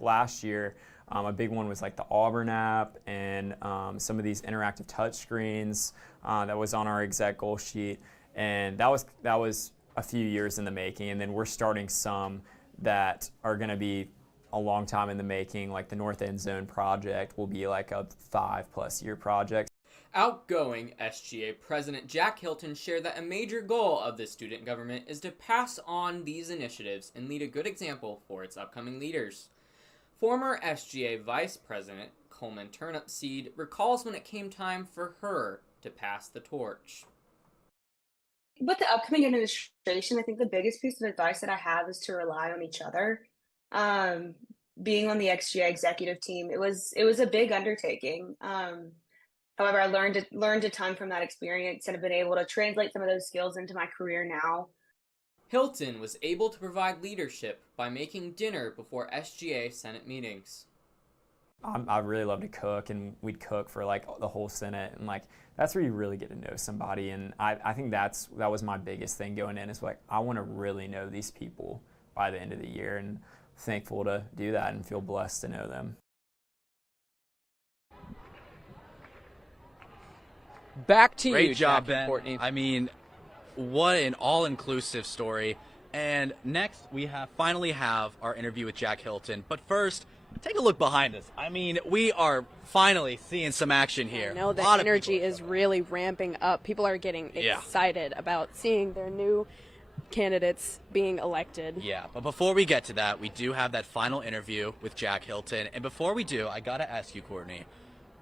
Last year, a big one was like the Auburn app and some of these interactive touchscreens that was on our exec goal sheet. And that was a few years in the making, and then we're starting some that are going to be a long time in the making, like the North End Zone project will be like a 5+ year project. Outgoing SGA President Jack Hilton shared that a major goal of the student government is to pass on these initiatives and lead a good example for its upcoming leaders. Former SGA Vice President Coleman Turnipseed recalls when it came time for her to pass the torch. With the upcoming administration, I think the biggest piece of advice that I have is to rely on each other. Being on the SGA executive team, it was a big undertaking. However, I learned a ton from that experience and have been able to translate some of those skills into my career now. Hilton was able to provide leadership by making dinner before SGA Senate meetings. I really love to cook, and we'd cook for like the whole Senate, and like that's where you really get to know somebody. And I think that was my biggest thing going in, is like I want to really know these people by the end of the year, and thankful to do that and feel blessed to know them. Back to Great you, job, Jack Ben. and Courtney. I mean, what an all-inclusive story. And next, we finally have our interview with Jack Hilton. But first, Take a look behind us. I mean, we are finally seeing some action here. I know the energy is really ramping up. People are getting excited about seeing their new candidates being elected. Yeah, but before we get to that, we do have that final interview with Jack Hilton. And before we do, I got to ask you, Courtney,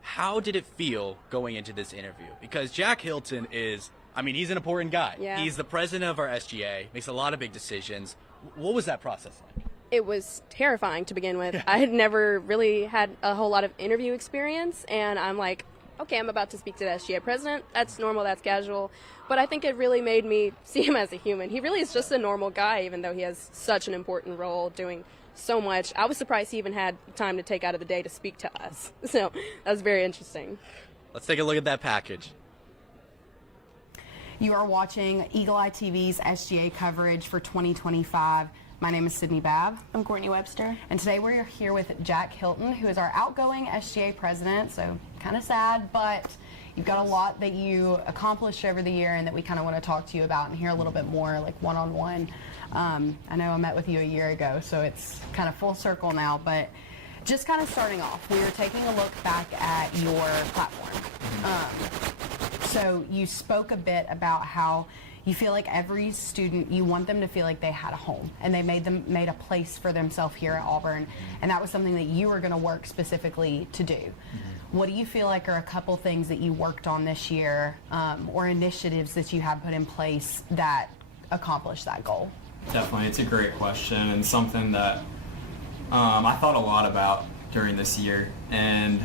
how did it feel going into this interview? Because Jack Hilton is, I mean, he's an important guy. Yeah. He's the president of our SGA, makes a lot of big decisions. What was that process like? It was terrifying to begin with. I had never really had a whole lot of interview experience, and I'm like, okay, I'm about to speak to the SGA president. That's normal, that's casual. But I think it really made me see him as a human. He really is just a normal guy, even though he has such an important role doing so much. I was surprised he even had time to take out of the day to speak to us. So that was very interesting. Let's take a look at that package. You are watching Eagle Eye TV's SGA coverage for 2025. My name is Sydney Babb. I'm Courtney Webster. And today we're here with Jack Hilton, who is our outgoing SGA president. So kind of sad, but you've got a lot that you accomplished over the year and that we kind of want to talk to you about and hear a little bit more like one-on-one. I know I met with you a year ago, so it's kind of full circle now, but just kind of starting off, we were taking a look back at your platform. So you spoke a bit about how you feel like every student, you want them to feel like they had a home and they made a place for themselves here at Auburn, and that was something that you were going to work specifically to do. What do you feel like are a couple things that you worked on this year, or initiatives that you have put in place that accomplished that goal? Definitely, it's a great question and something that I thought a lot about during this year. And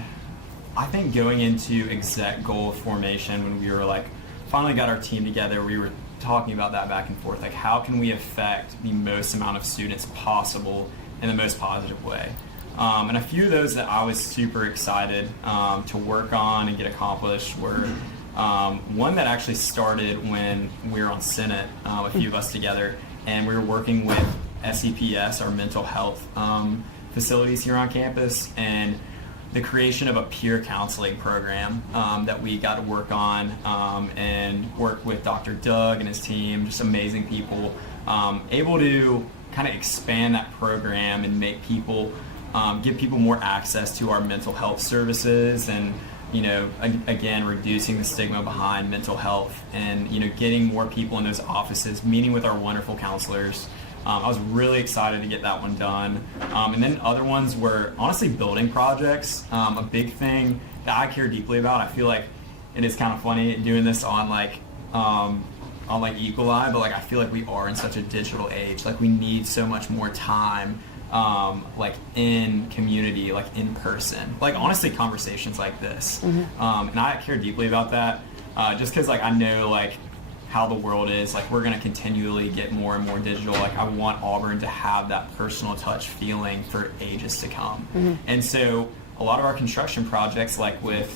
I think going into exec goal formation, when we were like finally got our team together, we were talking about that back and forth, like how can we affect the most amount of students possible in the most positive way. And a few of those that I was super excited to work on and get accomplished were one that actually started when we were on Senate, a few of us together, and we were working with SEPS, our mental health facilities here on campus, and the creation of a peer counseling program that we got to work on and work with Dr. Doug and his team, just amazing people, able to kind of expand that program and make people, give people more access to our mental health services and, you know, again, reducing the stigma behind mental health and, you know, getting more people in those offices, meeting with our wonderful counselors. I was really excited to get that one done. And then other ones were honestly building projects. A big thing that I care deeply about. I feel like it is kind of funny doing this on like Eagle Eye, but like I feel like we are in such a digital age. Like we need so much more time, like in community, like in person. Like honestly, conversations like this. And I care deeply about that, just because like I know like how the world is, like we're going to continually get more and more digital. Like I want Auburn to have that personal touch feeling for ages to come. And so a lot of our construction projects, like with,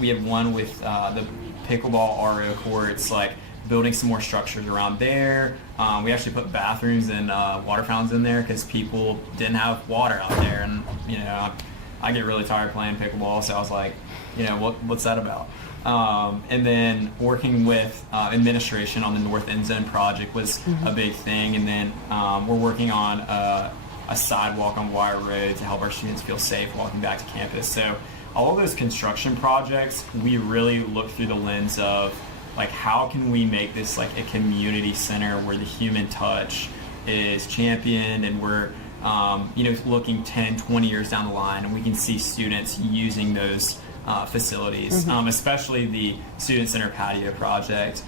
we had one with the pickleball RO courts, like building some more structures around there. We actually put bathrooms and water fountains in there because people didn't have water out there. And, you know, I get really tired playing pickleball, so I was like, you know, what's that about? And then working with administration on the North End Zone project was a big thing. And then we're working on a sidewalk on Wire Road to help our students feel safe walking back to campus. So all of those construction projects, we really look through the lens of like, how can we make this like a community center where the human touch is championed and we're, you know, looking 10, 20 years down the line and we can see students using those facilities, especially the Student Center Patio project,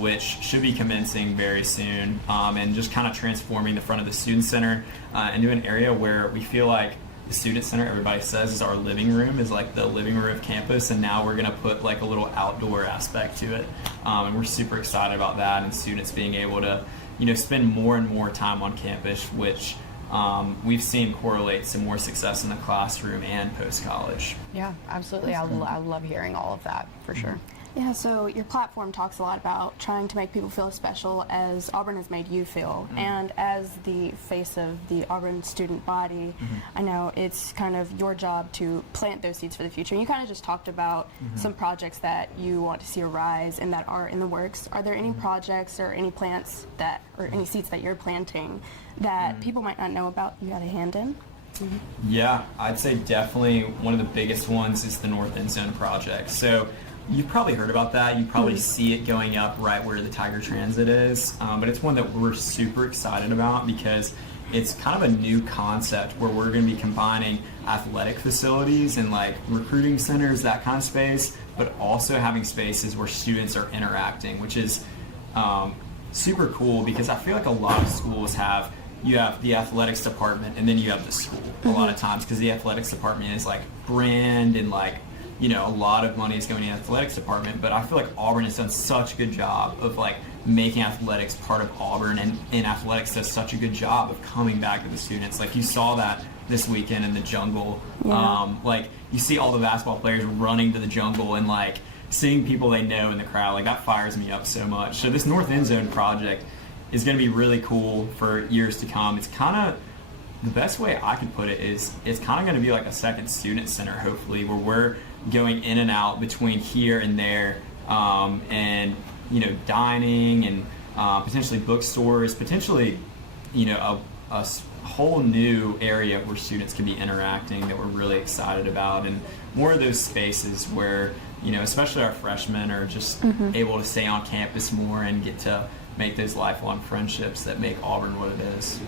which should be commencing very soon, and just kind of transforming the front of the Student Center into an area where we feel like the Student Center, everybody says, is our living room, is like the living room of campus, and now we're going to put like a little outdoor aspect to it, and we're super excited about that, and students being able to, you know, spend more and more time on campus, which we've seen correlates to more success in the classroom and post-college. Yeah, absolutely. I love hearing all of that, for sure. Yeah, so your platform talks a lot about trying to make people feel special as Auburn has made you feel. And as the face of the Auburn student body, I know it's kind of your job to plant those seeds for the future. You kind of just talked about some projects that you want to see arise and that are in the works. Are there any projects or any plants that, or any seeds that you're planting that people might not know about you had a hand in? Yeah, I'd say definitely one of the biggest ones is the North End Zone project. So you've probably heard about that. You probably see it going up right where the Tiger Transit is. But it's one that we're super excited about because it's kind of a new concept where we're going to be combining athletic facilities and like recruiting centers, that kind of space, but also having spaces where students are interacting, which is super cool because I feel like a lot of schools have, you have the athletics department and then you have the school a lot of times because the athletics department is like brand and like, you know, a lot of money is going in the athletics department, but I feel like Auburn has done such a good job of like making athletics part of Auburn, and athletics does such a good job of coming back to the students. Like you saw that this weekend in the jungle. Like you see all the basketball players running to the jungle and like seeing people they know in the crowd, like that fires me up so much. So this North End Zone project is going to be really cool for years to come. It's kind of, the best way I could put it is it's kind of going to be like a second student center, hopefully, where we're going in and out between here and there, and you know, dining and potentially bookstores, potentially, you know, a whole new area where students can be interacting that we're really excited about, and more of those spaces where, you know, especially our freshmen are just able to stay on campus more and get to make those lifelong friendships that make Auburn what it is.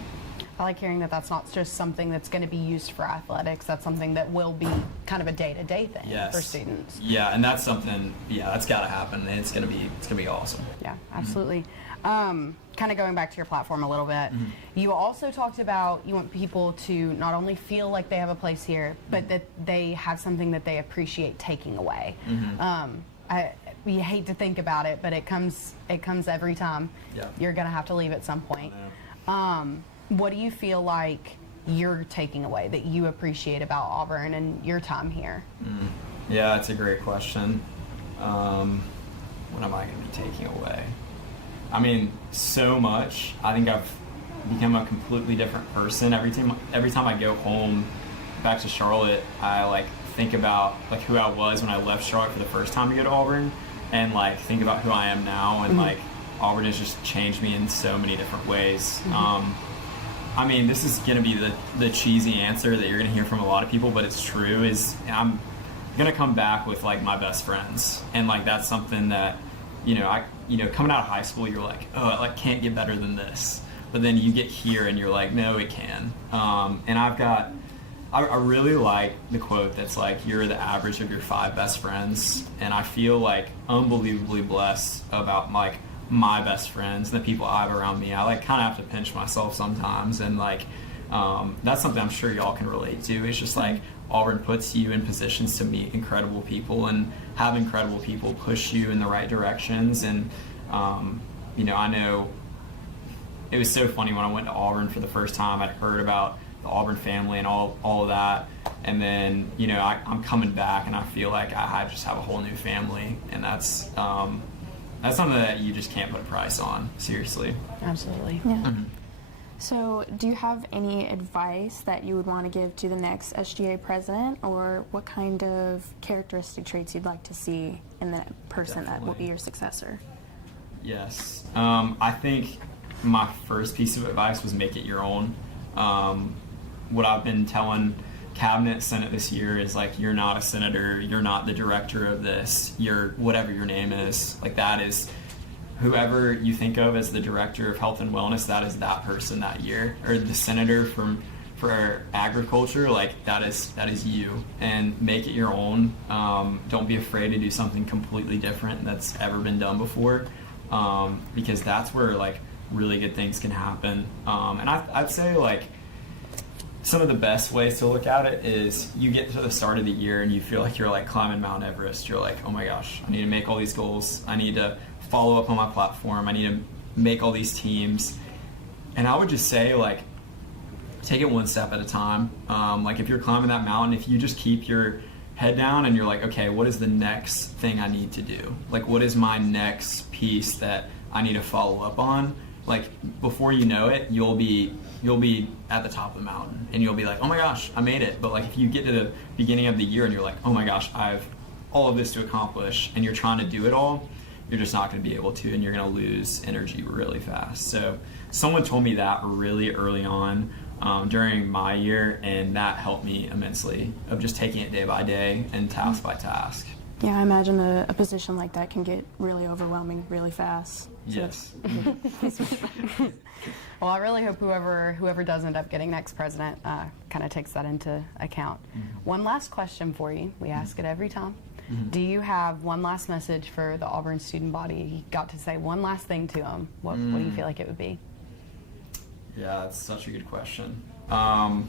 I like hearing that that's not just something that's going to be used for athletics. That's something that will be kind of a day-to-day thing for students. Yeah, and that's something. Yeah, that's got to happen. And it's gonna be awesome. Yeah, absolutely. Kind of going back to your platform a little bit, you also talked about you want people to not only feel like they have a place here, but that they have something that they appreciate taking away. We hate to think about it, but it comes every time. Yeah. You're going to have to leave at some point. What do you feel like you're taking away that you appreciate about Auburn and your time here? Yeah, that's a great question. What am I going to be taking away? I mean, so much. I think I've become a completely different person. Every time I go home back to Charlotte, I like think about like who I was when I left Charlotte for the first time to go to Auburn, and like think about who I am now, and like Auburn has just changed me in so many different ways. I mean, this is going to be the cheesy answer that you're going to hear from a lot of people, but it's true, is I'm going to come back with like my best friends. And like that's something that, coming out of high school, you're like, oh, I like can't get better than this. But then you get here and you're like, no, it can. And I really like the quote that's like, you're the average of your 5 best friends. And I feel like unbelievably blessed about like my best friends and the people I have around me. I like kind of have to pinch myself sometimes, and like that's something I'm sure y'all can relate to. It's just like Auburn puts you in positions to meet incredible people and have incredible people push you in the right directions. And I know it was so funny when I went to Auburn for the first time. I'd heard about the Auburn family and all of that, and then I'm coming back and I feel like I just have a whole new family, and that's something that you just can't put a price on, seriously. Absolutely. Yeah. So do you have any advice that you would want to give to the next SGA president, or what kind of characteristic traits you'd like to see in the person that will be your successor? Yes. I think my first piece of advice was make it your own. What I've been telling Cabinet, Senate this year is like, you're not a senator, you're not the director of this, you're whatever your name is. Like that is whoever you think of as the director of health and wellness, that is that person that year. Or the senator for agriculture, like that is you. And make it your own. Don't be afraid to do something completely different that's ever been done before, because that's where like really good things can happen. And I'd say like some of the best ways to look at it is you get to the start of the year and you feel like you're like climbing Mount Everest. You're like, oh my gosh, I need to make all these goals. I need to follow up on my platform. I need to make all these teams. And I would just say like, take it one step at a time. Like if you're climbing that mountain, if you just keep your head down and you're like, okay, what is the next thing I need to do? Like what is my next piece that I need to follow up on? Like before you know it, you'll be at the top of the mountain and you'll be like, oh my gosh, I made it. But like if you get to the beginning of the year and you're like, oh my gosh, I have all of this to accomplish, and you're trying to do it all, you're just not going to be able to, and you're going to lose energy really fast. So someone told me that really early on during my year, and that helped me immensely of just taking it day by day and task by task. Yeah, I imagine a position like that can get really overwhelming really fast. So Yes. Well, I really hope whoever does end up getting next president kind of takes that into account. One last question for you. We ask it every time. Do you have one last message for the Auburn student body? You got to say one last thing to them. What do you feel like it would be? Yeah, that's such a good question. I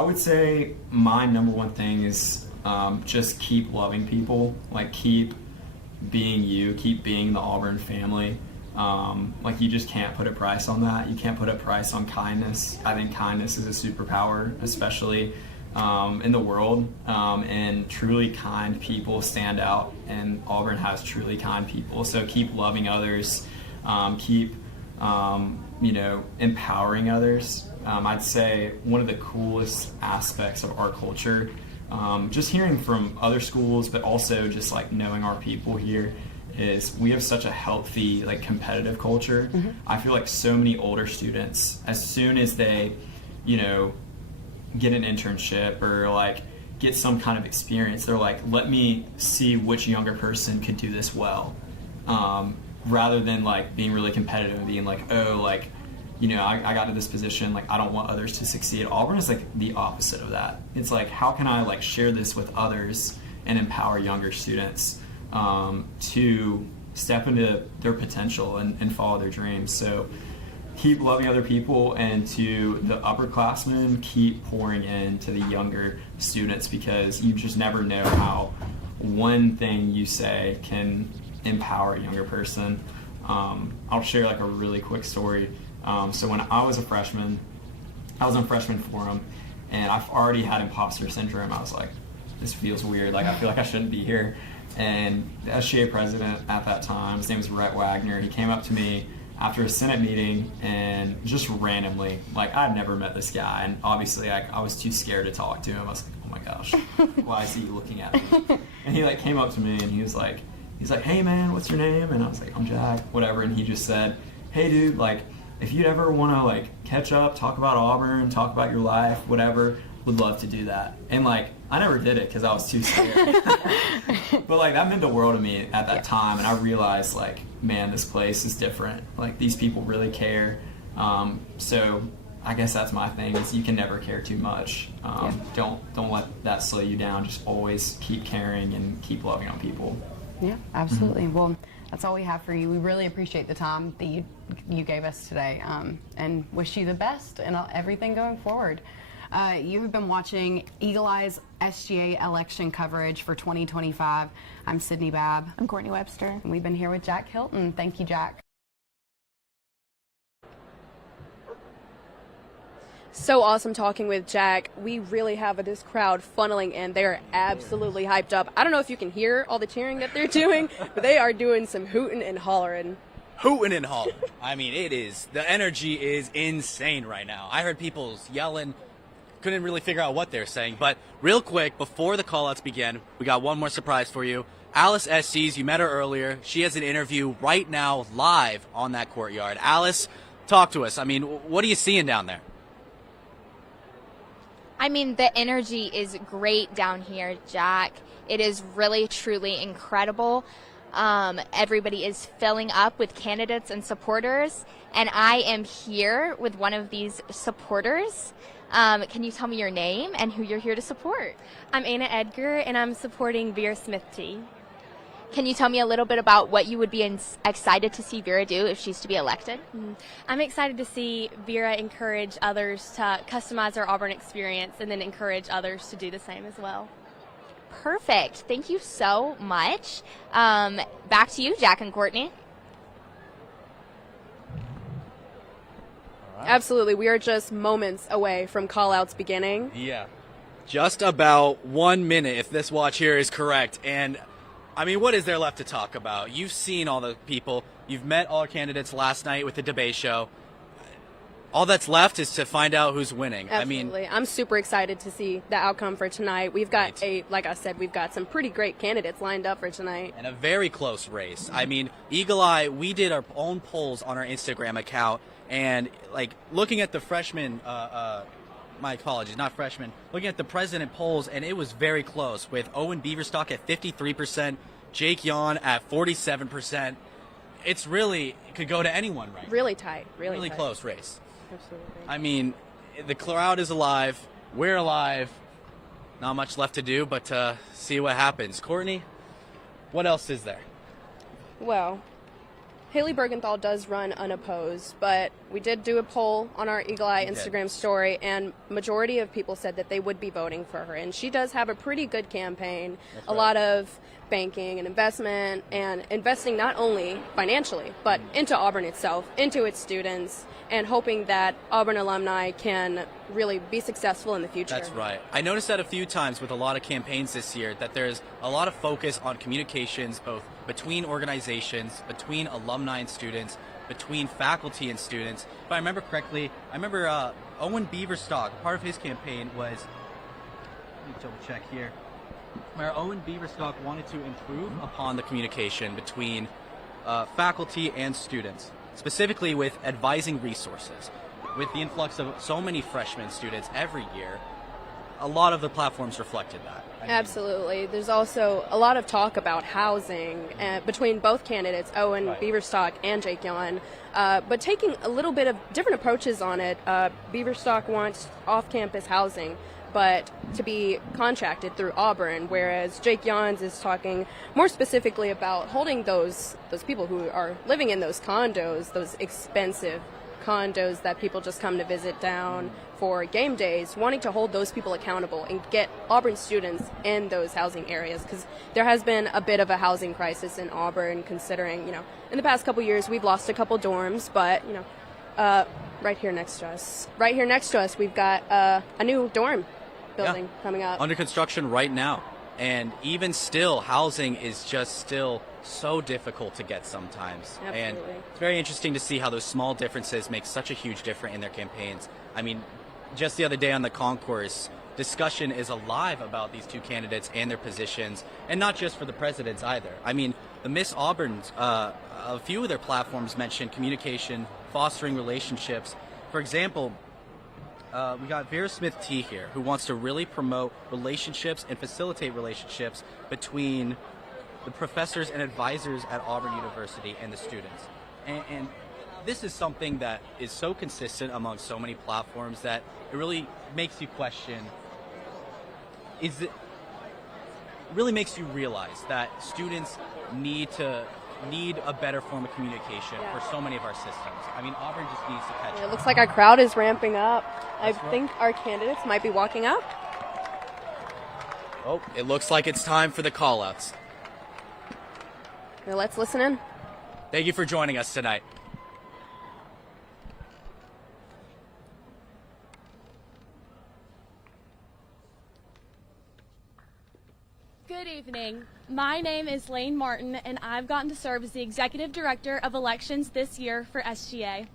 would say my number one thing is just keep loving people. Like, keep being you, keep being the Auburn family. Like, you just can't put a price on that. You can't put a price on kindness. I think kindness is a superpower, especially in the world, and truly kind people stand out, and Auburn has truly kind people. So keep loving others, keep empowering others. I'd say one of the coolest aspects of our culture, just hearing from other schools, but also just like knowing our people here, is we have such a healthy, like, competitive culture. I feel like so many older students, as soon as they, get an internship or like get some kind of experience, they're like, let me see which younger person could do this well, rather than like being really competitive and being like, oh, like, I got to this position, like, I don't want others to succeed. Auburn is like the opposite of that. It's like, how can I like share this with others and empower younger students to step into their potential and follow their dreams. So keep loving other people, and to the upperclassmen, keep pouring into the younger students, because you just never know how one thing you say can empower a younger person. I'll share like a really quick story. So when I was a freshman, I was on freshman forum, and I've already had imposter syndrome. I was like, this feels weird. Like, I feel like I shouldn't be here. And the SGA president at that time, his name was Rhett Wagner, he came up to me after a Senate meeting and just randomly, like, I'd never met this guy, and obviously I was too scared to talk to him. I was like, oh my gosh, why is he looking at me? And he like came up to me and he's like, hey man, what's your name? And I was like, I'm Jack, whatever. And he just said, hey dude, like, if you'd ever want to like catch up, talk about Auburn, talk about your life, whatever, would love to do that. And like, I never did it because I was too scared. But like, that meant the world to me at that time, and I realized like, man, this place is different. Like, these people really care. So I guess that's my thing, is you can never care too much. Don't let that slow you down. Just always keep caring and keep loving on people. Yeah, absolutely. Well, that's all we have for you. We really appreciate the time that you gave us today, and wish you the best in everything going forward. You have been watching Eagle Eye's SGA election coverage for 2025. I'm Sydney Babb. I'm Courtney Webster. And we've been here with Jack Hilton. Thank you, Jack. So awesome talking with Jack. We really have this crowd funneling in. They are absolutely hyped up. I don't know if you can hear all the cheering that they're doing, but they are doing some hooting and hollering. Hooting and hollering. I mean, the energy is insane right now. I heard people yelling, couldn't really figure out what they're saying. But real quick, before the call-outs begin, we got one more surprise for you. Alice SCs, you met her earlier. She has an interview right now live on that courtyard. Alice, talk to us. I mean, what are you seeing down there? I mean, the energy is great down here, Jack. It is really, truly incredible. Everybody is filling up with candidates and supporters, and I am here with one of these supporters. Can you tell me your name and who you're here to support? I'm Anna Edgar, and I'm supporting Vera Smith-T. Can you tell me a little bit about what you would be excited to see Vera do if she's to be elected? I'm excited to see Vera encourage others to customize their Auburn experience and then encourage others to do the same as well. Perfect. Thank you so much. Back to you, Jack and Courtney. Absolutely. We are just moments away from call-outs beginning. Yeah. Just about 1 minute, if this watch here is correct. And I mean, what is there left to talk about? You've seen all the people. You've met all our candidates last night with the debate show. All that's left is to find out who's winning. Absolutely. I mean, I'm super excited to see the outcome for tonight. We've got like I said, we've got some pretty great candidates lined up for tonight. And a very close race. I mean, Eagle Eye, we did our own polls on our Instagram account, And like looking at the freshmen, my apologies, not freshmen, looking at the president polls, and it was very close with Owen Beaverstock at 53%, Jake Yon at 47%. It's really, it could go to anyone right Really tight. Really tight. close race. Absolutely. I mean, the crowd is alive. We're alive. Not much left to do, but see what happens. Courtney, what else is there? Well, Haley Bergenthal does run unopposed, but we did do a poll on our Eagle Eye Instagram story, and majority of people said that they would be voting for her. And she does have a pretty good campaign, a lot of banking and investment, and investing not only financially, but into Auburn itself, into its students, and hoping that Auburn alumni can really be successful in the future. That's right. I noticed that a few times with a lot of campaigns this year, that there's a lot of focus on communications, both between organizations, between alumni and students, between faculty and students. If I remember correctly, Owen Beaverstock, part of his campaign was, let me double check here, where Owen Beaverstock wanted to improve upon the communication between faculty and students, specifically with advising resources. With the influx of so many freshman students every year, a lot of the platforms reflected that. Absolutely. There's also a lot of talk about housing between both candidates, Owen Beaverstock and Jake Yon, but taking a little bit of different approaches on it. Beaverstock wants off-campus housing, but to be contracted through Auburn, whereas Jake Yons is talking more specifically about holding those people who are living in those condos, those expensive condos that people just come to visit down for game days, wanting to hold those people accountable and get Auburn students in those housing areas, because there has been a bit of a housing crisis in Auburn, considering, in the past couple years we've lost a couple dorms, but, right here next to us, we've got a new dorm building coming up. Under construction right now. And even still, housing is just still so difficult to get sometimes. Absolutely. And it's very interesting to see how those small differences make such a huge difference in their campaigns. I mean, just the other day on the concourse, discussion is alive about these two candidates and their positions, and not just for the presidents either. I mean, the Miss Auburns, a few of their platforms mentioned communication, fostering relationships. For example, we got Vera Smith-T here, who wants to really promote relationships and facilitate relationships between the professors and advisors at Auburn University and the students. And this is something that is so consistent among so many platforms that it really makes you question, really makes you realize that students need a better form of communication for so many of our systems. I mean, Auburn just needs to catch up. It looks like our crowd is ramping up. I think our candidates might be walking up. Oh, it looks like it's time for the callouts. Now let's listen in. Thank you for joining us tonight. Good evening. My name is Lane Martin, and I've gotten to serve as the Executive Director of Elections this year for SGA.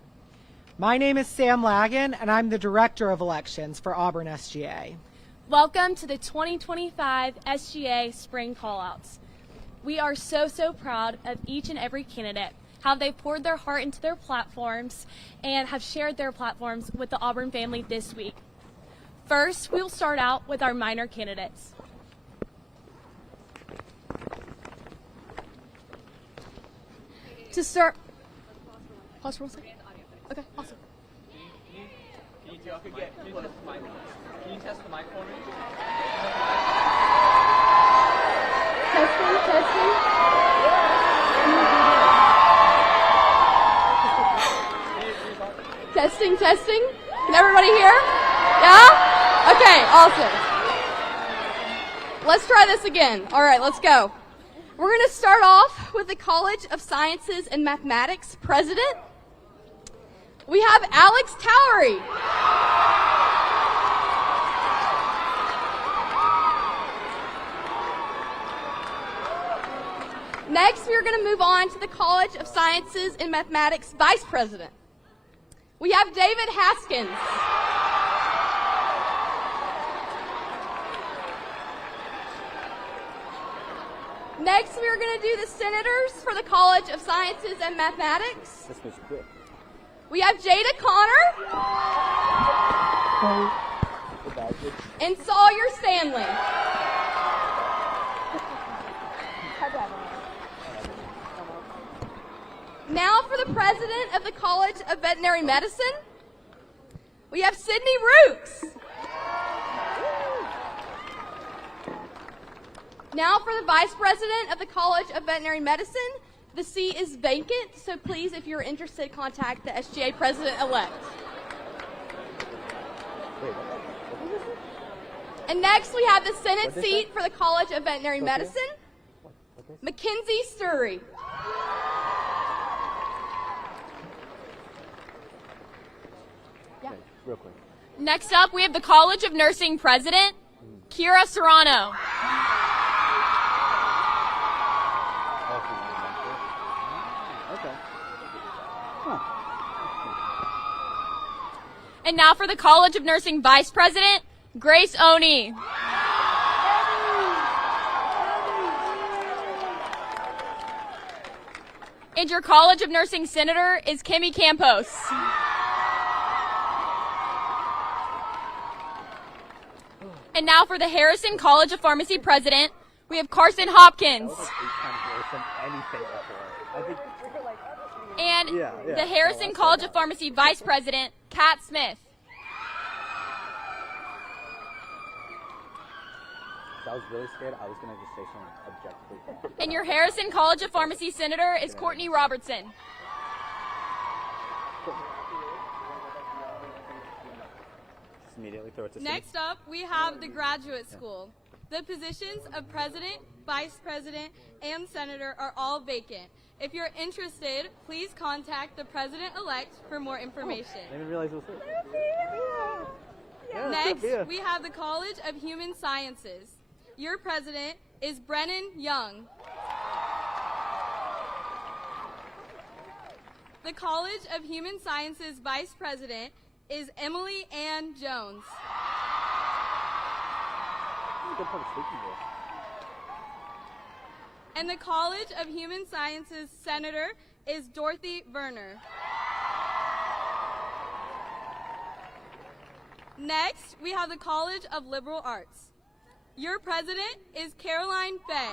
My name is Sam Lagan, and I'm the Director of Elections for Auburn SGA. Welcome to the 2025 SGA Spring Callouts. We are so proud of each and every candidate, how they've poured their heart into their platforms and have shared their platforms with the Auburn family this week. First, we'll start out with our minor candidates. To start, pause for 1 second. Okay, awesome. Can you test the mic for me? Testing. Can everybody hear? Yeah? Okay, awesome. Let's try this again. All right, let's go. We're going to start off with the College of Sciences and Mathematics president. We have Alex Towery. Next, we're going to move on to the College of Sciences and Mathematics vice president. We have David Haskins. Next, we're going to do the senators for the College of Sciences and Mathematics. we have Jada Connor and Sawyer Stanley. Now for the president of the College of Veterinary Medicine, we have Sydney Rooks. Now for the vice president of the College of Veterinary Medicine, the seat is vacant, so please, if you're interested, contact the SGA president-elect. And next we have the Senate seat for the College of Veterinary Medicine, Mackenzie Sturry. Real quick. Next up, we have the College of Nursing president, Kira Serrano. Okay. And now for the College of Nursing vice president, Grace Oni. And your College of Nursing senator is Kimmy Campos. And now for the Harrison College of Pharmacy president, we have Carson Hopkins. And the Harrison College of Pharmacy vice president, Kat Smith. I was really scared. I was going to just say something objectively. And your Harrison College of Pharmacy senator is Courtney Robertson. Just immediately throw it to Next up, we have the graduate school. The positions of president, vice president, and senator are all vacant. If you're interested, please contact the president-elect for more information. I didn't even realize it was her. Next, we have the College of Human Sciences. Your president is Brennan Young. The College of Human Sciences vice president is Emily Ann Jones. And the College of Human Sciences senator is Dorothy Werner. Next, we have the College of Liberal Arts. Your president is Caroline Fay.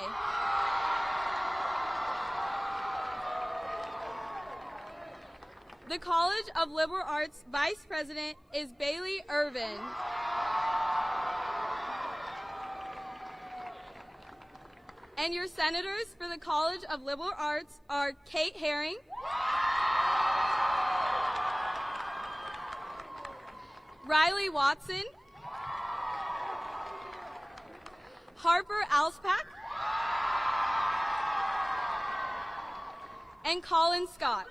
The College of Liberal Arts vice president is Bailey Irvin. And your senators for the College of Liberal Arts are Kate Herring, Riley Watson, Harper Alspack, and Colin Scott.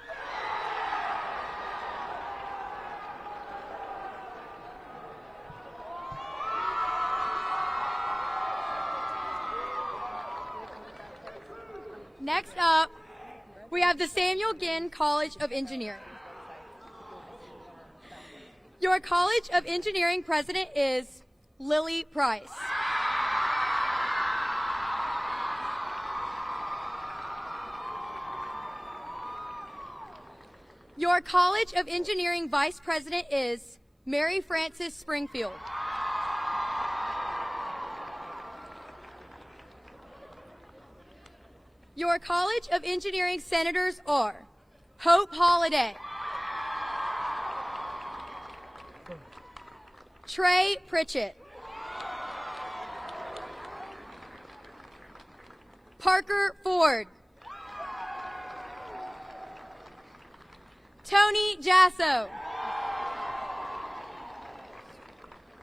Next up, we have the Samuel Ginn College of Engineering. Your College of Engineering president is Lily Price. Your College of Engineering vice president is Mary Frances Springfield. Your College of Engineering senators are Hope Holliday, Trey Pritchett, Parker Ford, Tony Jasso,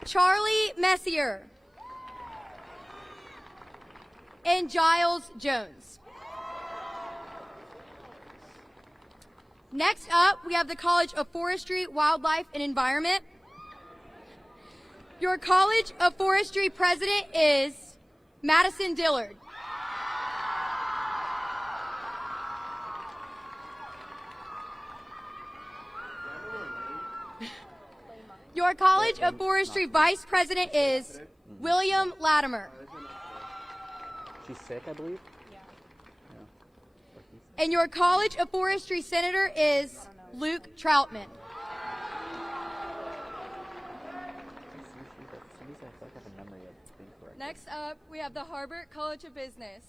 Charlie Messier, and Giles Jones. Next up, we have the College of Forestry, Wildlife, and Environment. Your College of Forestry president is Madison Dillard. Your College of Forestry vice president is William Latimer. She's sick, I believe. And your College of Forestry senator is Luke Troutman. Next up, we have the Harvard College of Business.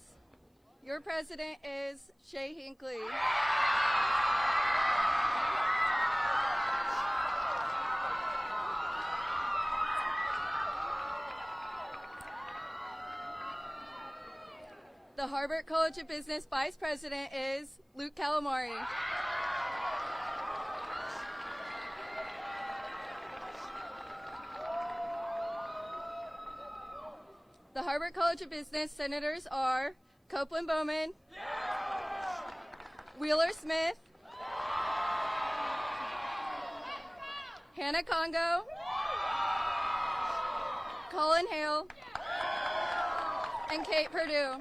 Your president is Shay Hinckley. The Harvard College of Business Vice President is Luke Calamari. The Harvard College of Business senators are Copeland Bowman, Wheeler Smith, Hannah Congo, Colin Hale, and Kate Perdue.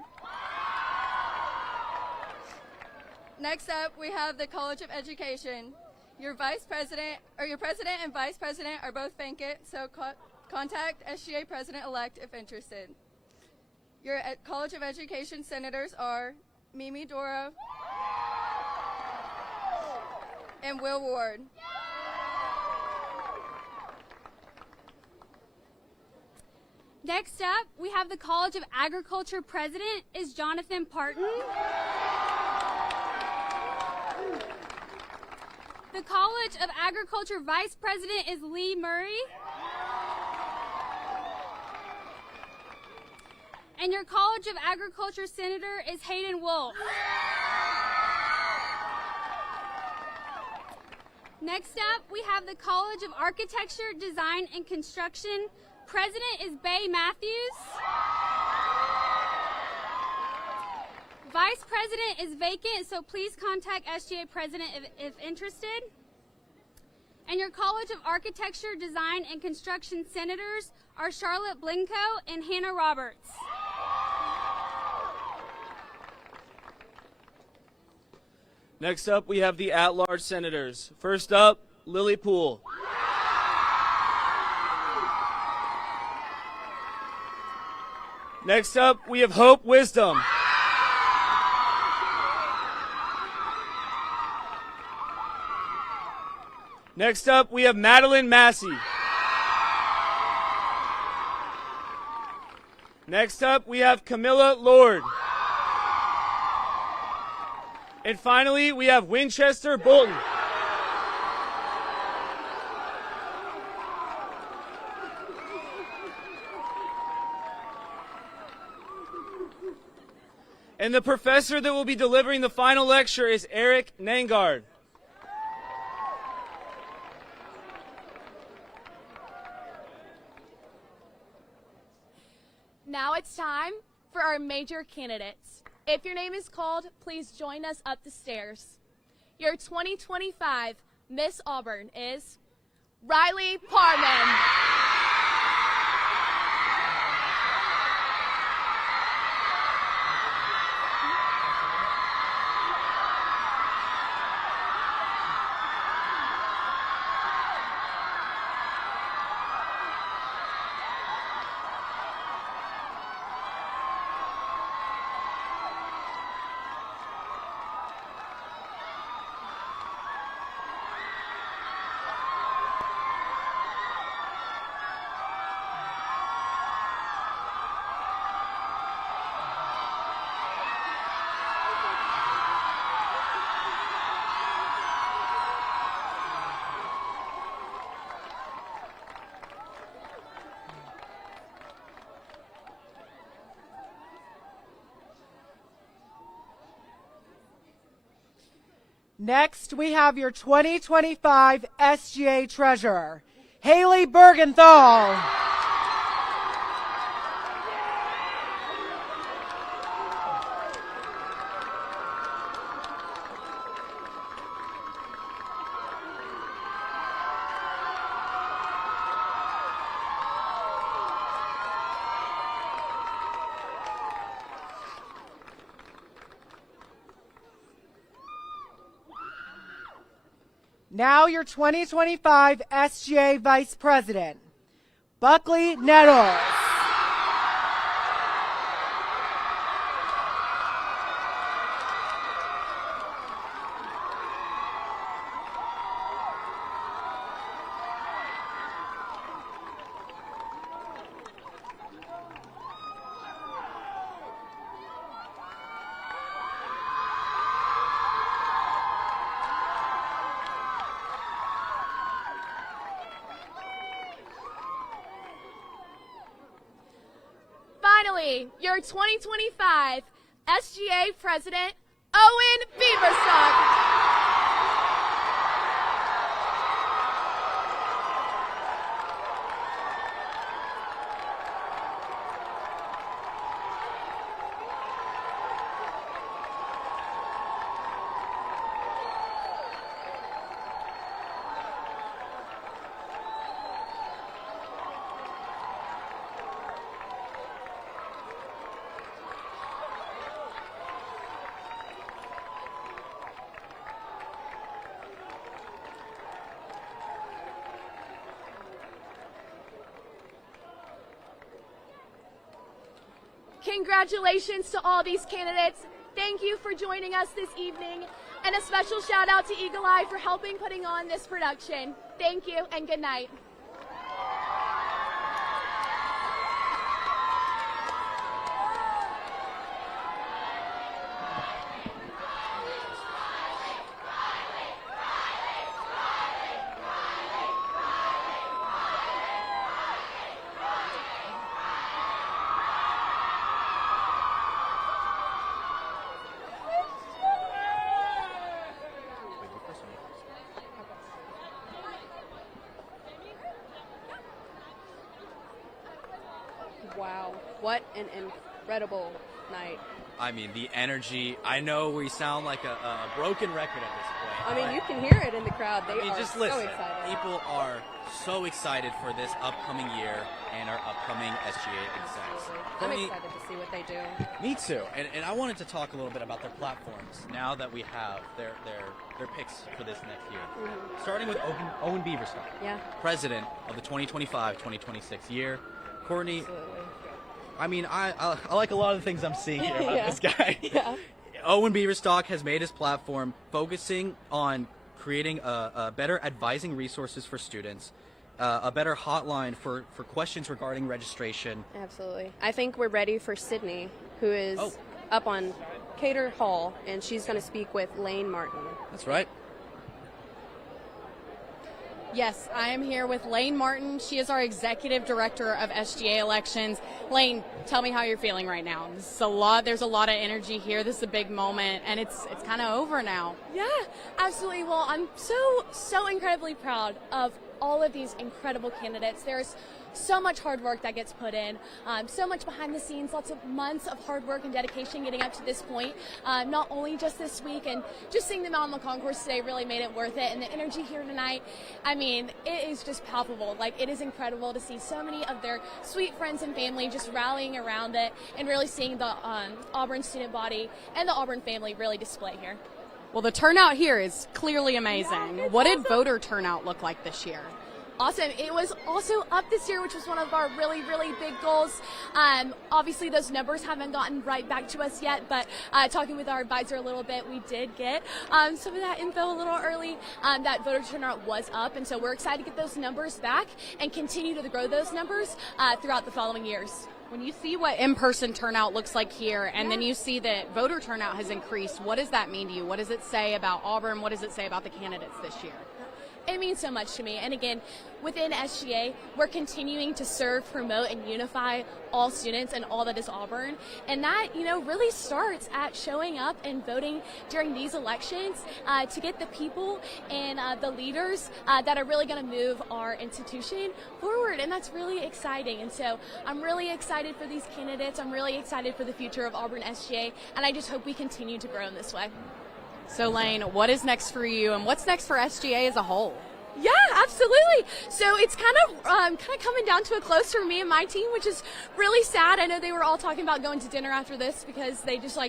Next up, we have the College of Education. Your president and vice president are both vacant, so contact SGA president-elect if interested. Your College of Education senators are Mimi Doro and Will Ward. Next up, we have the College of Agriculture president is Jonathan Parton. The College of Agriculture vice president is Lee Murray. And your College of Agriculture senator is Hayden Wolf. Next up, we have the College of Architecture, Design, and Construction. President is Bay Matthews. Vice President is vacant, so please contact SGA President if interested. And your College of Architecture, Design, and Construction senators are Charlotte Blinko and Hannah Roberts. Next up, we have the at-large senators. First up, Lily Poole. Next up, we have Hope Wisdom. Next up, we have Madeline Massey. Next up, we have Camilla Lord. And finally, we have Winchester Bolton. And the professor that will be delivering the final lecture is Eric Nangard. Now it's time for our major candidates. If your name is called, please join us up the stairs. Your 2025 Miss Auburn is Riley Parman. Next, we have your 2025 SGA Treasurer, Haley Bergenthal. Now your 2025 SGA Vice President, Buckley Nettles. finally, your 2025 SGA President, Owen Beaverstock. Congratulations to all these candidates. Thank you for joining us this evening. And a special shout out to Eagle Eye for helping putting on this production. Thank you and good night. Wow, what an incredible night. I mean, the energy. I know we sound like a broken record at this point. I mean, you can hear it in the crowd. They are just so listen. excited. People are so excited for this upcoming year and our upcoming SGA execs. I'm excited to see what they do. Me too. And I wanted to talk a little bit about their platforms now that we have their picks for this next year. Mm-hmm. Starting with Owen Beaverstock, Yeah. president of the 2025-2026 year. Courtney, Absolutely. I mean, I like a lot of the things I'm seeing here about Yeah. this guy. Yeah. Owen Beaverstock has made his platform focusing on creating a better advising resources for students, a better hotline for questions regarding registration. Absolutely. I think we're ready for Sydney, who is up on Cater Hall, and she's going to speak with Lane Martin. That's right. Yes, I am here with Lane Martin. She is our Executive Director of SGA Elections. Lane, tell me how you're feeling right now. This is a lot. There's a lot of energy here. This is a big moment, and it's kind of over now. Yeah, absolutely. Well, I'm so incredibly proud of all of these incredible candidates. There's so much hard work that gets put in, so much behind the scenes, lots of months of hard work and dedication getting up to this point, not only just this week, and just seeing them out on the concourse today really made it worth it. And the energy here tonight, I mean, it is just palpable. Like, it is incredible to see so many of their sweet friends and family just rallying around it, and really seeing the Auburn student body and the Auburn family really display here. Well, the turnout here is clearly amazing. What did voter turnout look like this year? Awesome. It was also up this year, which was one of our really, really big goals. Obviously, those numbers haven't gotten right back to us yet, but talking with our advisor a little bit, we did get some of that info a little early. That voter turnout was up, and so we're excited to get those numbers back and continue to grow those numbers throughout the following years. When you see what in-person turnout looks like here, and then you see that voter turnout has increased, what does that mean to you? What does it say about Auburn? What does it say about the candidates this year? It means so much to me. And again, within SGA, we're continuing to serve, promote, and unify all students and all that is Auburn. And that, really starts at showing up and voting during these elections to get the people and the leaders that are really going to move our institution forward. And that's really exciting. And so I'm really excited for these candidates. I'm really excited for the future of Auburn SGA. And I just hope we continue to grow in this way. So, Lane, what is next for you, and what's next for SGA as a whole? Yeah, absolutely. So it's kind of coming down to a close for me and my team, which is really sad. I know they were all talking about going to dinner after this because they just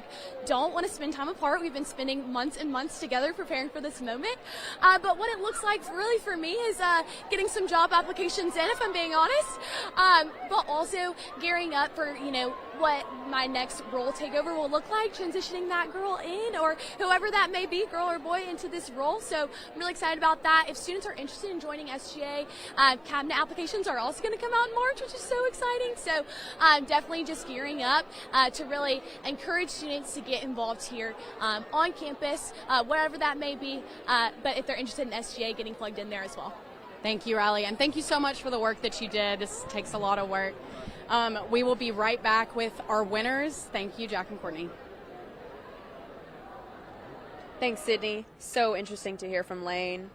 don't want to spend time apart. We've been spending months and months together preparing for this moment. But what it looks like really for me is getting some job applications in, if I'm being honest. But also gearing up for, what my next role takeover will look like, transitioning that girl in, or whoever that may be, girl or boy, into this role. So I'm really excited about that. If students are interested in joining SGA, cabinet applications are also going to come out in March, which is so exciting. So definitely just gearing up to really encourage students to get involved here on campus, wherever that may be. But if they're interested in SGA, getting plugged in there as well. Thank you, Riley, and thank you so much for the work that you did. This takes a lot of work. We will be right back with our winners. Thank you, Jack and Courtney. Thanks, Sydney. So interesting to hear from Lane.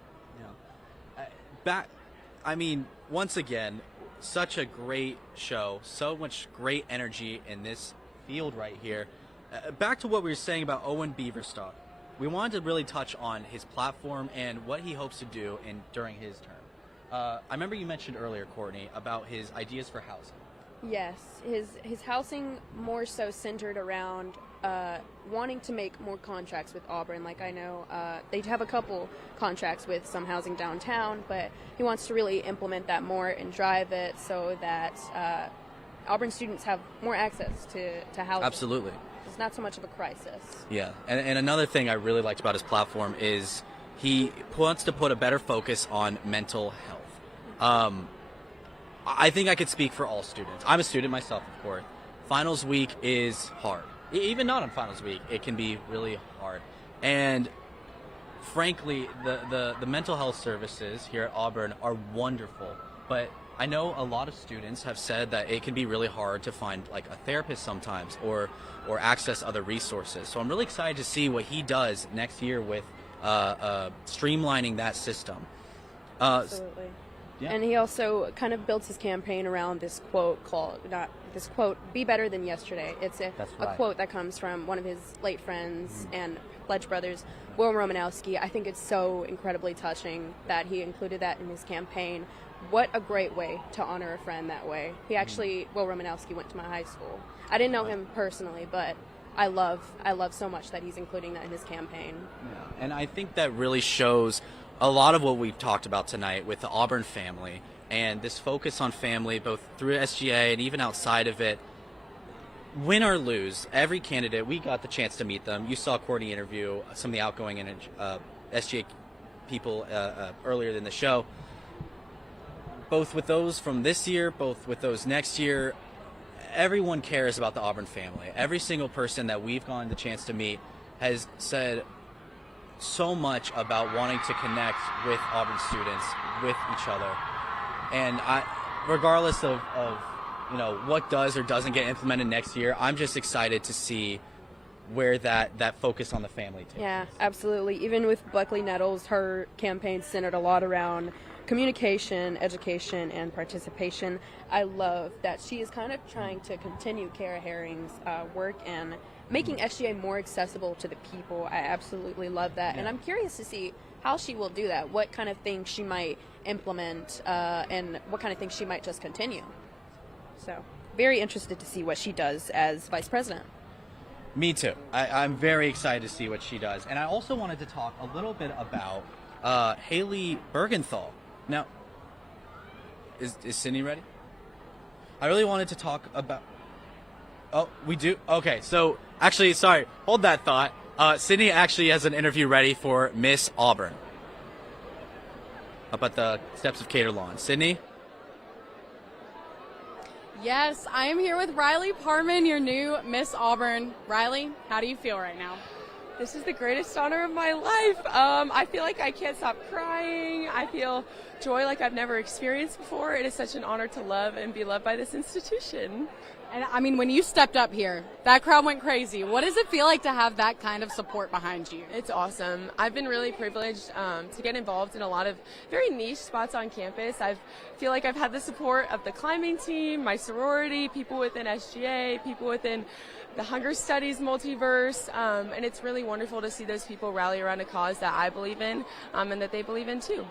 Once again, such a great show, so much great energy in this field right here. Back to what we were saying about Owen Beaverstock. We wanted to really touch on his platform and what he hopes to do during his term. I remember you mentioned earlier, Courtney, about his ideas for housing. Yes, his housing more so centered around wanting to make more contracts with Auburn. Like, I know they have a couple contracts with some housing downtown, but he wants to really implement that more and drive it so that Auburn students have more access to housing. Absolutely. It's not so much of a crisis. Yeah, and another thing I really liked about his platform is he wants to put a better focus on mental health. I think I could speak for all students. I'm a student myself, of course. Finals week is hard. Even not on finals week, it can be really hard. And frankly, the mental health services here at Auburn are wonderful. But I know a lot of students have said that it can be really hard to find like a therapist sometimes or access other resources. So I'm really excited to see what he does next year with streamlining that system. Absolutely. Yeah. And he also kind of built his campaign around this quote be better than yesterday. It's a quote that comes from one of his late friends and Pledge Brothers, Will Romanowski. I think it's so incredibly touching that he included that in his campaign. What a great way to honor a friend that way. He actually, Will Romanowski, went to my high school. I didn't know him personally, but I love so much that he's including that in his campaign. Yeah. And I think that really shows a lot of what we've talked about tonight with the Auburn family and this focus on family, both through SGA and even outside of it. Win or lose, every candidate, we got the chance to meet them. You saw Courtney interview some of the outgoing SGA people earlier in the show. Both with those from this year, both with those next year, everyone cares about the Auburn family. Every single person that we've gotten the chance to meet has said so much about wanting to connect with Auburn students, with each other. And regardless of what does or doesn't get implemented next year, I'm just excited to see where that focus on the family takes. Yeah, absolutely. Even with Buckley Nettles, her campaign centered a lot around communication, education, and participation. I love that she is kind of trying to continue Kara Herring's work and making SGA more accessible to the people. I absolutely love that. And I'm curious to see how she will do that, what kind of things she might implement, and what kind of things she might just continue. So, very interested to see what she does as vice president. Me too. I'm very excited to see what she does. And I also wanted to talk a little bit about Haley Bergenthal. Now, is Sydney ready? I really wanted to talk about... Oh, we do? Okay, so actually, sorry, hold that thought. Sydney actually has an interview ready for Miss Auburn up at the steps of Cater Lawn. Sydney? Yes, I am here with Riley Parman, your new Miss Auburn. Riley, how do you feel right now? This is the greatest honor of my life. I feel like I can't stop crying. I feel joy like I've never experienced before. It is such an honor to love and be loved by this institution. And I mean, when you stepped up here, that crowd went crazy. What does it feel like to have that kind of support behind you? It's awesome. I've been really privileged to get involved in a lot of very niche spots on campus. I feel like I've had the support of the climbing team, my sorority, people within SGA, people within the Hunger Studies multiverse, and it's really wonderful to see those people rally around a cause that I believe in and that they believe in too.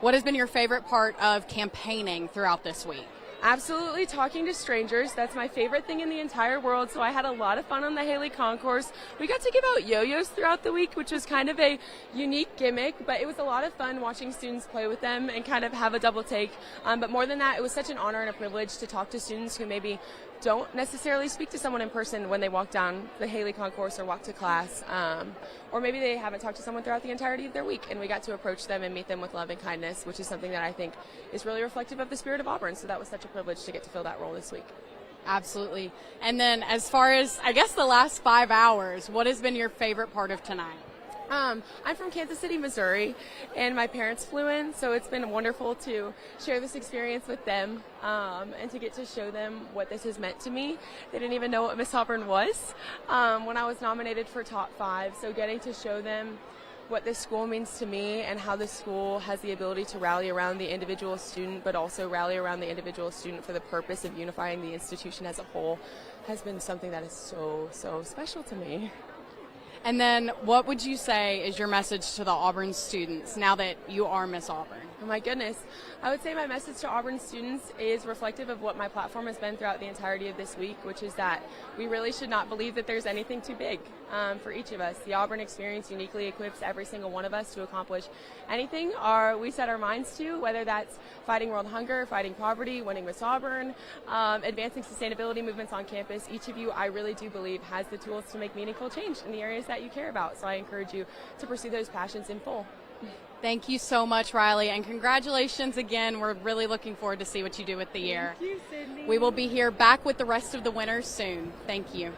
What has been your favorite part of campaigning throughout this week? Absolutely talking to strangers. That's my favorite thing in the entire world. So I had a lot of fun on the Haley Concourse. We got to give out yo-yos throughout the week, which was kind of a unique gimmick, but it was a lot of fun watching students play with them and kind of have a double take. But more than that, it was such an honor and a privilege to talk to students who maybe don't necessarily speak to someone in person when they walk down the Haley Concourse or walk to class. Or maybe they haven't talked to someone throughout the entirety of their week, and we got to approach them and meet them with love and kindness, which is something that I think is really reflective of the spirit of Auburn. So that was such a privilege to get to fill that role this week. Absolutely. And then as far as, I guess, the last 5 hours, what has been your favorite part of tonight? I'm from Kansas City, Missouri, and my parents flew in, so it's been wonderful to share this experience with them and to get to show them what this has meant to me. They didn't even know what Miss Auburn was when I was nominated for top 5, so getting to show them what this school means to me and how this school has the ability to rally around the individual student, but also rally around the individual student for the purpose of unifying the institution as a whole has been something that is so, so special to me. And then what would you say is your message to the Auburn students now that you are Miss Auburn? Oh my goodness. I would say my message to Auburn students is reflective of what my platform has been throughout the entirety of this week, which is that we really should not believe that there's anything too big for each of us. The Auburn experience uniquely equips every single one of us to accomplish anything we set our minds to, whether that's fighting world hunger, fighting poverty, winning Miss Auburn, advancing sustainability movements on campus. Each of you, I really do believe, has the tools to make meaningful change in the areas that you care about. So I encourage you to pursue those passions in full. Thank you so much, Riley, and congratulations again. We're really looking forward to see what you do with the year. Thank you, Sydney. We will be here back with the rest of the winners soon. Thank you.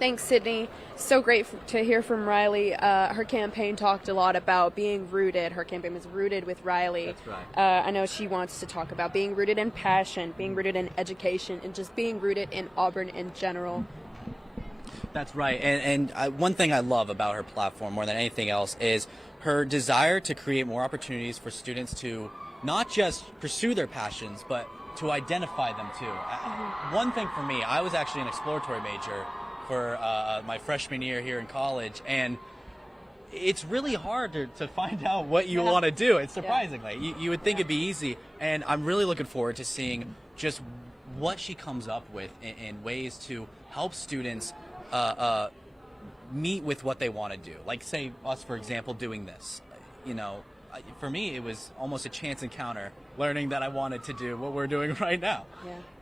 Thanks, Sydney. So great to hear from Riley. Her campaign talked a lot about being rooted. Her campaign was rooted with Riley. That's right. I know she wants to talk about being rooted in passion, being rooted in education, and just being rooted in Auburn in general. That's right. And one thing I love about her platform more than anything else is her desire to create more opportunities for students to not just pursue their passions, but to identify them too. One thing for me, I was actually an exploratory major for my freshman year here in college, and it's really hard to find out what you want to do. It's surprisingly. You would think it'd be easy, and I'm really looking forward to seeing just what she comes up with in ways to help students meet with what they want to do. Like, say, us, for example, doing this. You know, for me, it was almost a chance encounter, learning that I wanted to do what we're doing right now.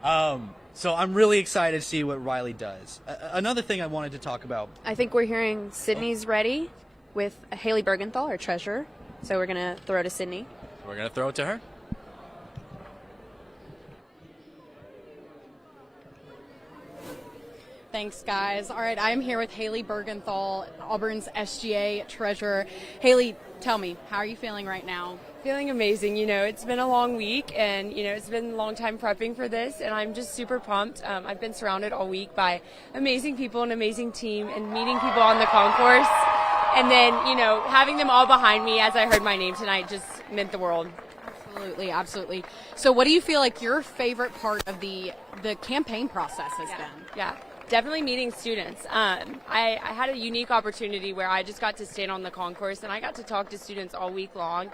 Yeah. So I'm really excited to see what Riley does. Another thing I wanted to talk about. I think we're hearing Sydney's ready with Haley Bergenthal, our treasurer. So we're going to throw to Sydney. We're going to throw it to her. Thanks, guys. All right, I'm here with Haley Bergenthal, Auburn's SGA Treasurer. Haley, tell me, how are you feeling right now? Feeling amazing. You know, it's been a long week, and, you know, it's been a long time prepping for this, and I'm just super pumped. I've been surrounded all week by amazing people, an amazing team, and meeting people on the concourse. And then, you know, having them all behind me as I heard my name tonight just meant the world. Absolutely, absolutely. So what do you feel like your favorite part of the campaign process has been? Yeah. Definitely meeting students. I had a unique opportunity where I just got to stand on the concourse and I got to talk to students all week long.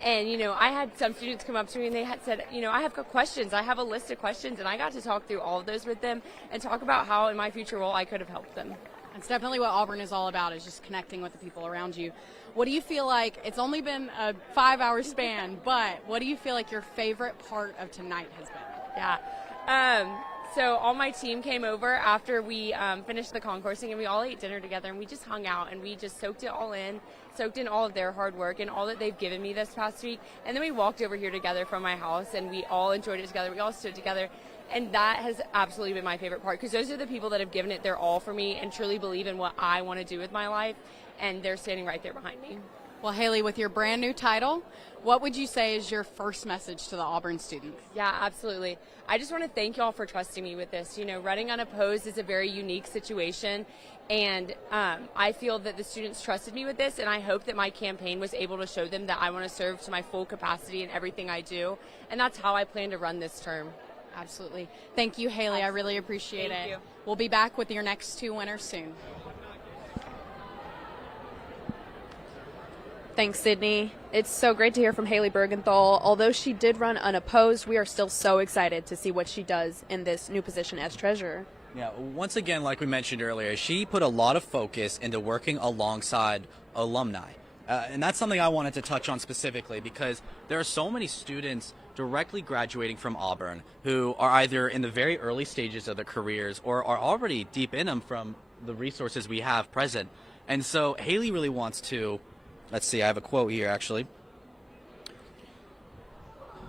And, you know, I had some students come up to me and they had said, you know, I have questions. I have a list of questions, and I got to talk through all of those with them and talk about how in my future role I could have helped them. That's definitely what Auburn is all about, is just connecting with the people around you. What do you feel like, it's only been a 5-hour span, but what do you feel like your favorite part of tonight has been? Yeah. So all my team came over after we finished the concoursing, and we all ate dinner together, and we just hung out, and we just soaked it all in, soaked in all of their hard work and all that they've given me this past week. And then we walked over here together from my house, and we all enjoyed it together. We all stood together, and that has absolutely been my favorite part, because those are the people that have given it their all for me and truly believe in what I want to do with my life, and they're standing right there behind me. Well, Haley, with your brand new title, what would you say is your first message to the Auburn students? Yeah, absolutely. I just want to thank y'all for trusting me with this. You know, running unopposed is a very unique situation, and I feel that the students trusted me with this, and I hope that my campaign was able to show them that I want to serve to my full capacity in everything I do, and that's how I plan to run this term. Absolutely. Thank you, Haley. I really appreciate Thank it. you. We'll be back with your next 2 winners soon. Thanks, Sydney. It's so great to hear from Haley Bergenthal. Although she did run unopposed, we are still so excited to see what she does in this new position as treasurer. Yeah, once again, like we mentioned earlier, she put a lot of focus into working alongside alumni. And that's something I wanted to touch on specifically, because there are so many students directly graduating from Auburn who are either in the very early stages of their careers or are already deep in them from the resources we have present. And so Haley really wants to, let's see, I have a quote here actually.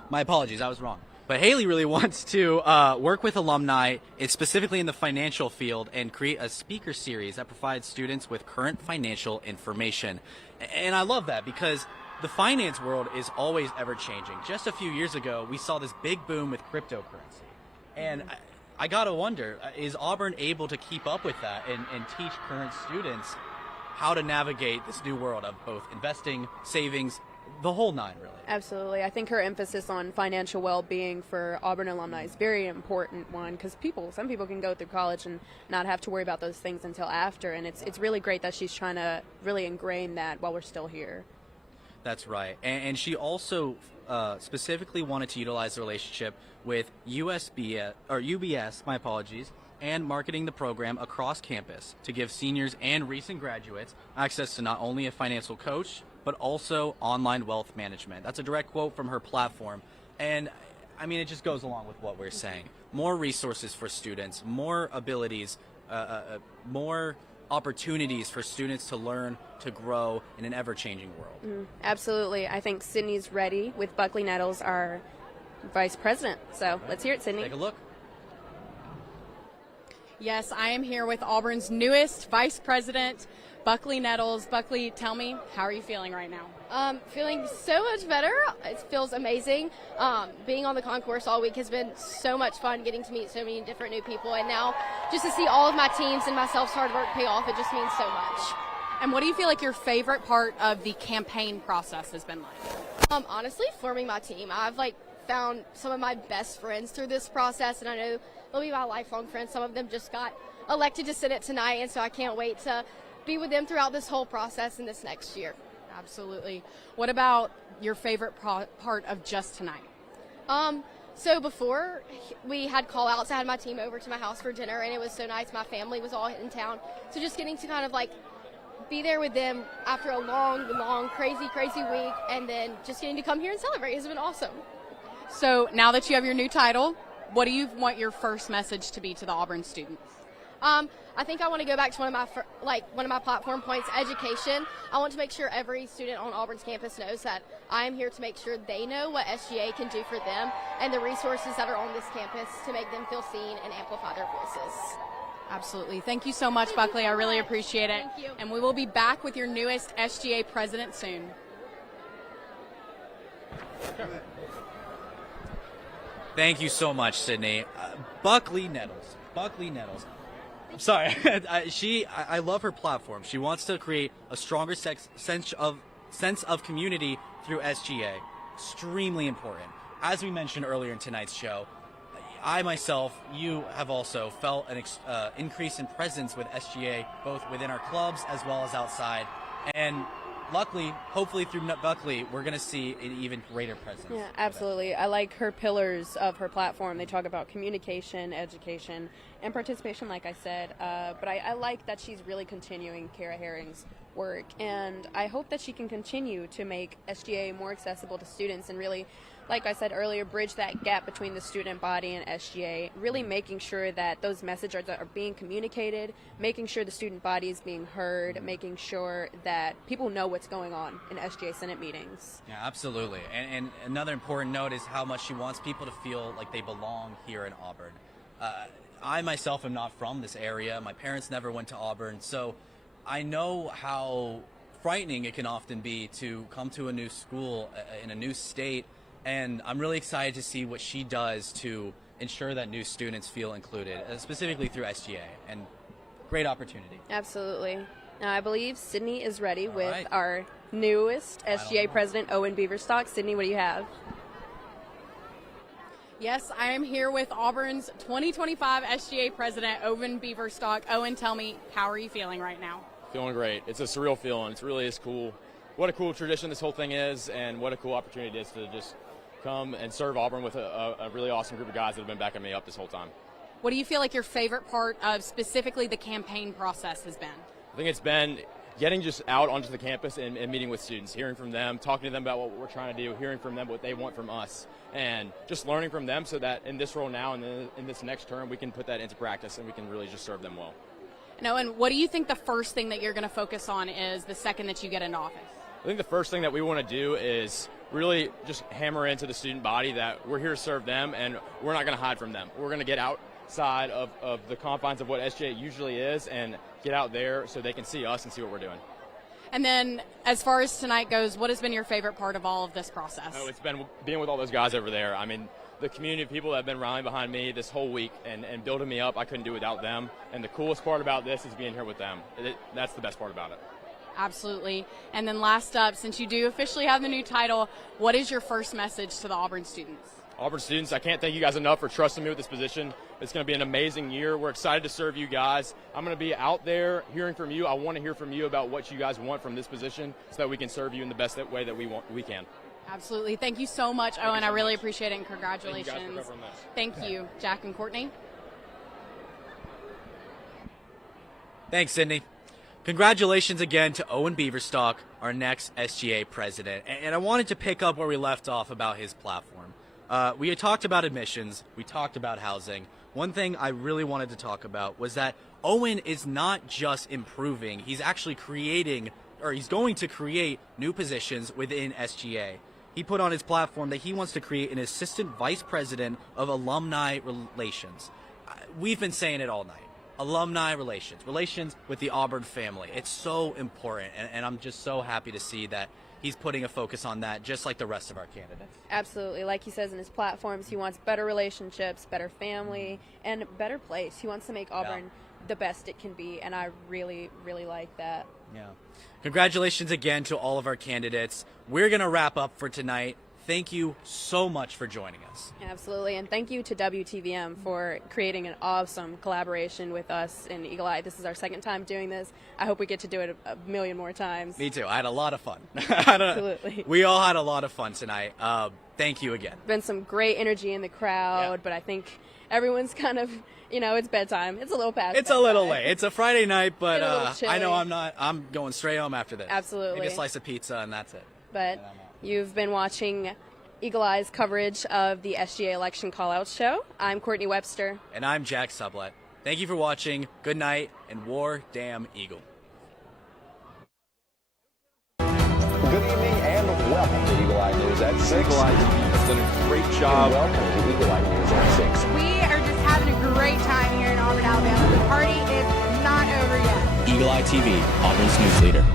My apologies, I was wrong. But Haley really wants to work with alumni, specifically in the financial field, and create a speaker series that provides students with current financial information. And I love that because the finance world is always ever changing. Just a few years ago, we saw this big boom with cryptocurrency. And I gotta wonder, is Auburn able to keep up with that and teach current students how to navigate this new world of both investing, savings, the whole nine, really? Absolutely. I think her emphasis on financial well-being for Auburn alumni is a very important one because some people can go through college and not have to worry about those things until after, and it's really great that she's trying to really ingrain that while we're still here. That's right. And she also specifically wanted to utilize the relationship with UBS, my apologies, and marketing the program across campus to give seniors and recent graduates access to not only a financial coach, but also online wealth management. That's a direct quote from her platform. And I mean, it just goes along with what we're saying. More resources for students, more abilities, more opportunities for students to learn, to grow in an ever-changing world. Absolutely. I think Sydney's ready with Buckley Nettles, our vice president. So let's hear it, Sydney. Take a look. Yes, I am here with Auburn's newest vice president, Buckley Nettles. Buckley, tell me, how are you feeling right now? Feeling so much better. It feels amazing. Being on the concourse all week has been so much fun, getting to meet so many different new people. And now just to see all of my teams and myself's hard work pay off, it just means so much. And what do you feel like your favorite part of the campaign process has been like? Honestly, forming my team. I've found some of my best friends through this process, and I know they'll be my lifelong friends. Some of them just got elected to Senate tonight, and so I can't wait to be with them throughout this whole process in this next year. Absolutely. What about your favorite part of just tonight? So before we had call-outs, I had my team over to my house for dinner, and it was so nice. My family was all in town, so just getting to kind of be there with them after a long, crazy week, and then just getting to come here and celebrate has been awesome. So now that you have your new title, what do you want your first message to be to the Auburn students? I think I want to go back to one of my platform points, education. I want to make sure every student on Auburn's campus knows that I am here to make sure they know what SGA can do for them and the resources that are on this campus to make them feel seen and amplify their voices. Absolutely. Thank you so much, Buckley. I really appreciate it. Thank you. And we will be back with your newest SGA president soon. Thank you so much, Sydney. Buckley Nettles. I'm sorry. I love her platform. She wants to create a stronger sense of community through SGA. Extremely important. As we mentioned earlier in tonight's show, I myself, you have also felt an increase in presence with SGA, both within our clubs as well as outside. And luckily, hopefully through Buckley, we're going to see an even greater presence. Yeah, absolutely. I like her pillars of her platform. They talk about communication, education, and participation, like I said. But I like that she's really continuing Kara Herring's work. And I hope that she can continue to make SGA more accessible to students and really, like I said earlier, bridge that gap between the student body and SGA, really making sure that those messages are being communicated, making sure the student body is being heard, making sure that people know what's going on in SGA Senate meetings. Yeah, absolutely. And another important note is how much she wants people to feel like they belong here in Auburn. I myself am not from this area. My parents never went to Auburn, so I know how frightening it can often be to come to a new school in a new state. And I'm really excited to see what she does to ensure that new students feel included, specifically through SGA. And great opportunity. Absolutely. Now, I believe Sydney is ready with our newest SGA president, Owen Beaverstock. Sydney, what do you have? Yes, I am here with Auburn's 2025 SGA president, Owen Beaverstock. Owen, tell me, how are you feeling right now? Feeling great. It's a surreal feeling. It really is cool. What a cool tradition this whole thing is, and what a cool opportunity it is to just come and serve Auburn with a really awesome group of guys that have been backing me up this whole time. What do you feel like your favorite part of specifically the campaign process has been? I think it's been getting just out onto the campus and meeting with students, hearing from them, talking to them about what we're trying to do, hearing from them what they want from us, and just learning from them so that in this role now and in this next term we can put that into practice and we can really just serve them well. No, and what do you think the first thing that you're going to focus on is the second that you get into office? I think the first thing that we want to do is really just hammer into the student body that we're here to serve them, and we're not going to hide from them. We're going to get outside of the confines of what SGA usually is and get out there so they can see us and see what we're doing. And then, as far as tonight goes, what has been your favorite part of all of this process? Oh, it's been being with all those guys over there. I mean, the community of people that have been rallying behind me this whole week and building me up, I couldn't do without them. And the coolest part about this is being here with them. That's the best part about it. Absolutely. And then last up, since you do officially have the new title, what is your first message to the Auburn students? Auburn students, I can't thank you guys enough for trusting me with this position. It's going to be an amazing year. We're excited to serve you guys. I'm going to be out there hearing from you. I want to hear from you about what you guys want from this position so that we can serve you in the best way that we can. Absolutely. Thank you so much, Owen. I really appreciate it, and Thank congratulations. you guys for covering this. Thank you, Jack and Courtney. Thanks, Sydney. Congratulations again to Owen Beaverstock, our next SGA president. And I wanted to pick up where we left off about his platform. We had talked about admissions. We talked about housing. One thing I really wanted to talk about was that Owen is not just improving. He's actually creating, or he's going to create, new positions within SGA. He put on his platform that he wants to create an assistant vice president of alumni relations. We've been saying it all night. Alumni relations with the Auburn family. It's so important, and I'm just so happy to see that he's putting a focus on that, just like the rest of our candidates. Absolutely. Like he says in his platforms, he wants better relationships, better family, and better place. He wants to make Auburn the best it can be, and I really, really like that. Yeah. Congratulations again to all of our candidates. We're going to wrap up for tonight. Thank you so much for joining us. Absolutely, and thank you to WTVM for creating an awesome collaboration with us in Eagle Eye. This is our second time doing this. I hope we get to do it a million more times. Me too. I had a lot of fun. Absolutely. We all had a lot of fun tonight. Thank you again. Been some great energy in the crowd, but I think everyone's kind of, it's bedtime. It's a little past It's a little late. It's a Friday night, but Getting a little chilly. I know I'm going straight home after this. Absolutely. Maybe a slice of pizza, and that's it. But you've been watching Eagle Eye's coverage of the SGA Election Callouts show. I'm Courtney Webster. And I'm Jack Sublett. Thank you for watching. Good night, and War Damn Eagle. Good evening and welcome to Eagle Eye News at 6. Eagle Eye TV has done a great job. And welcome to Eagle Eye News at 6. We are just having a great time here in Auburn, Alabama. The party is not over yet. Eagle Eye TV, Auburn's news leader.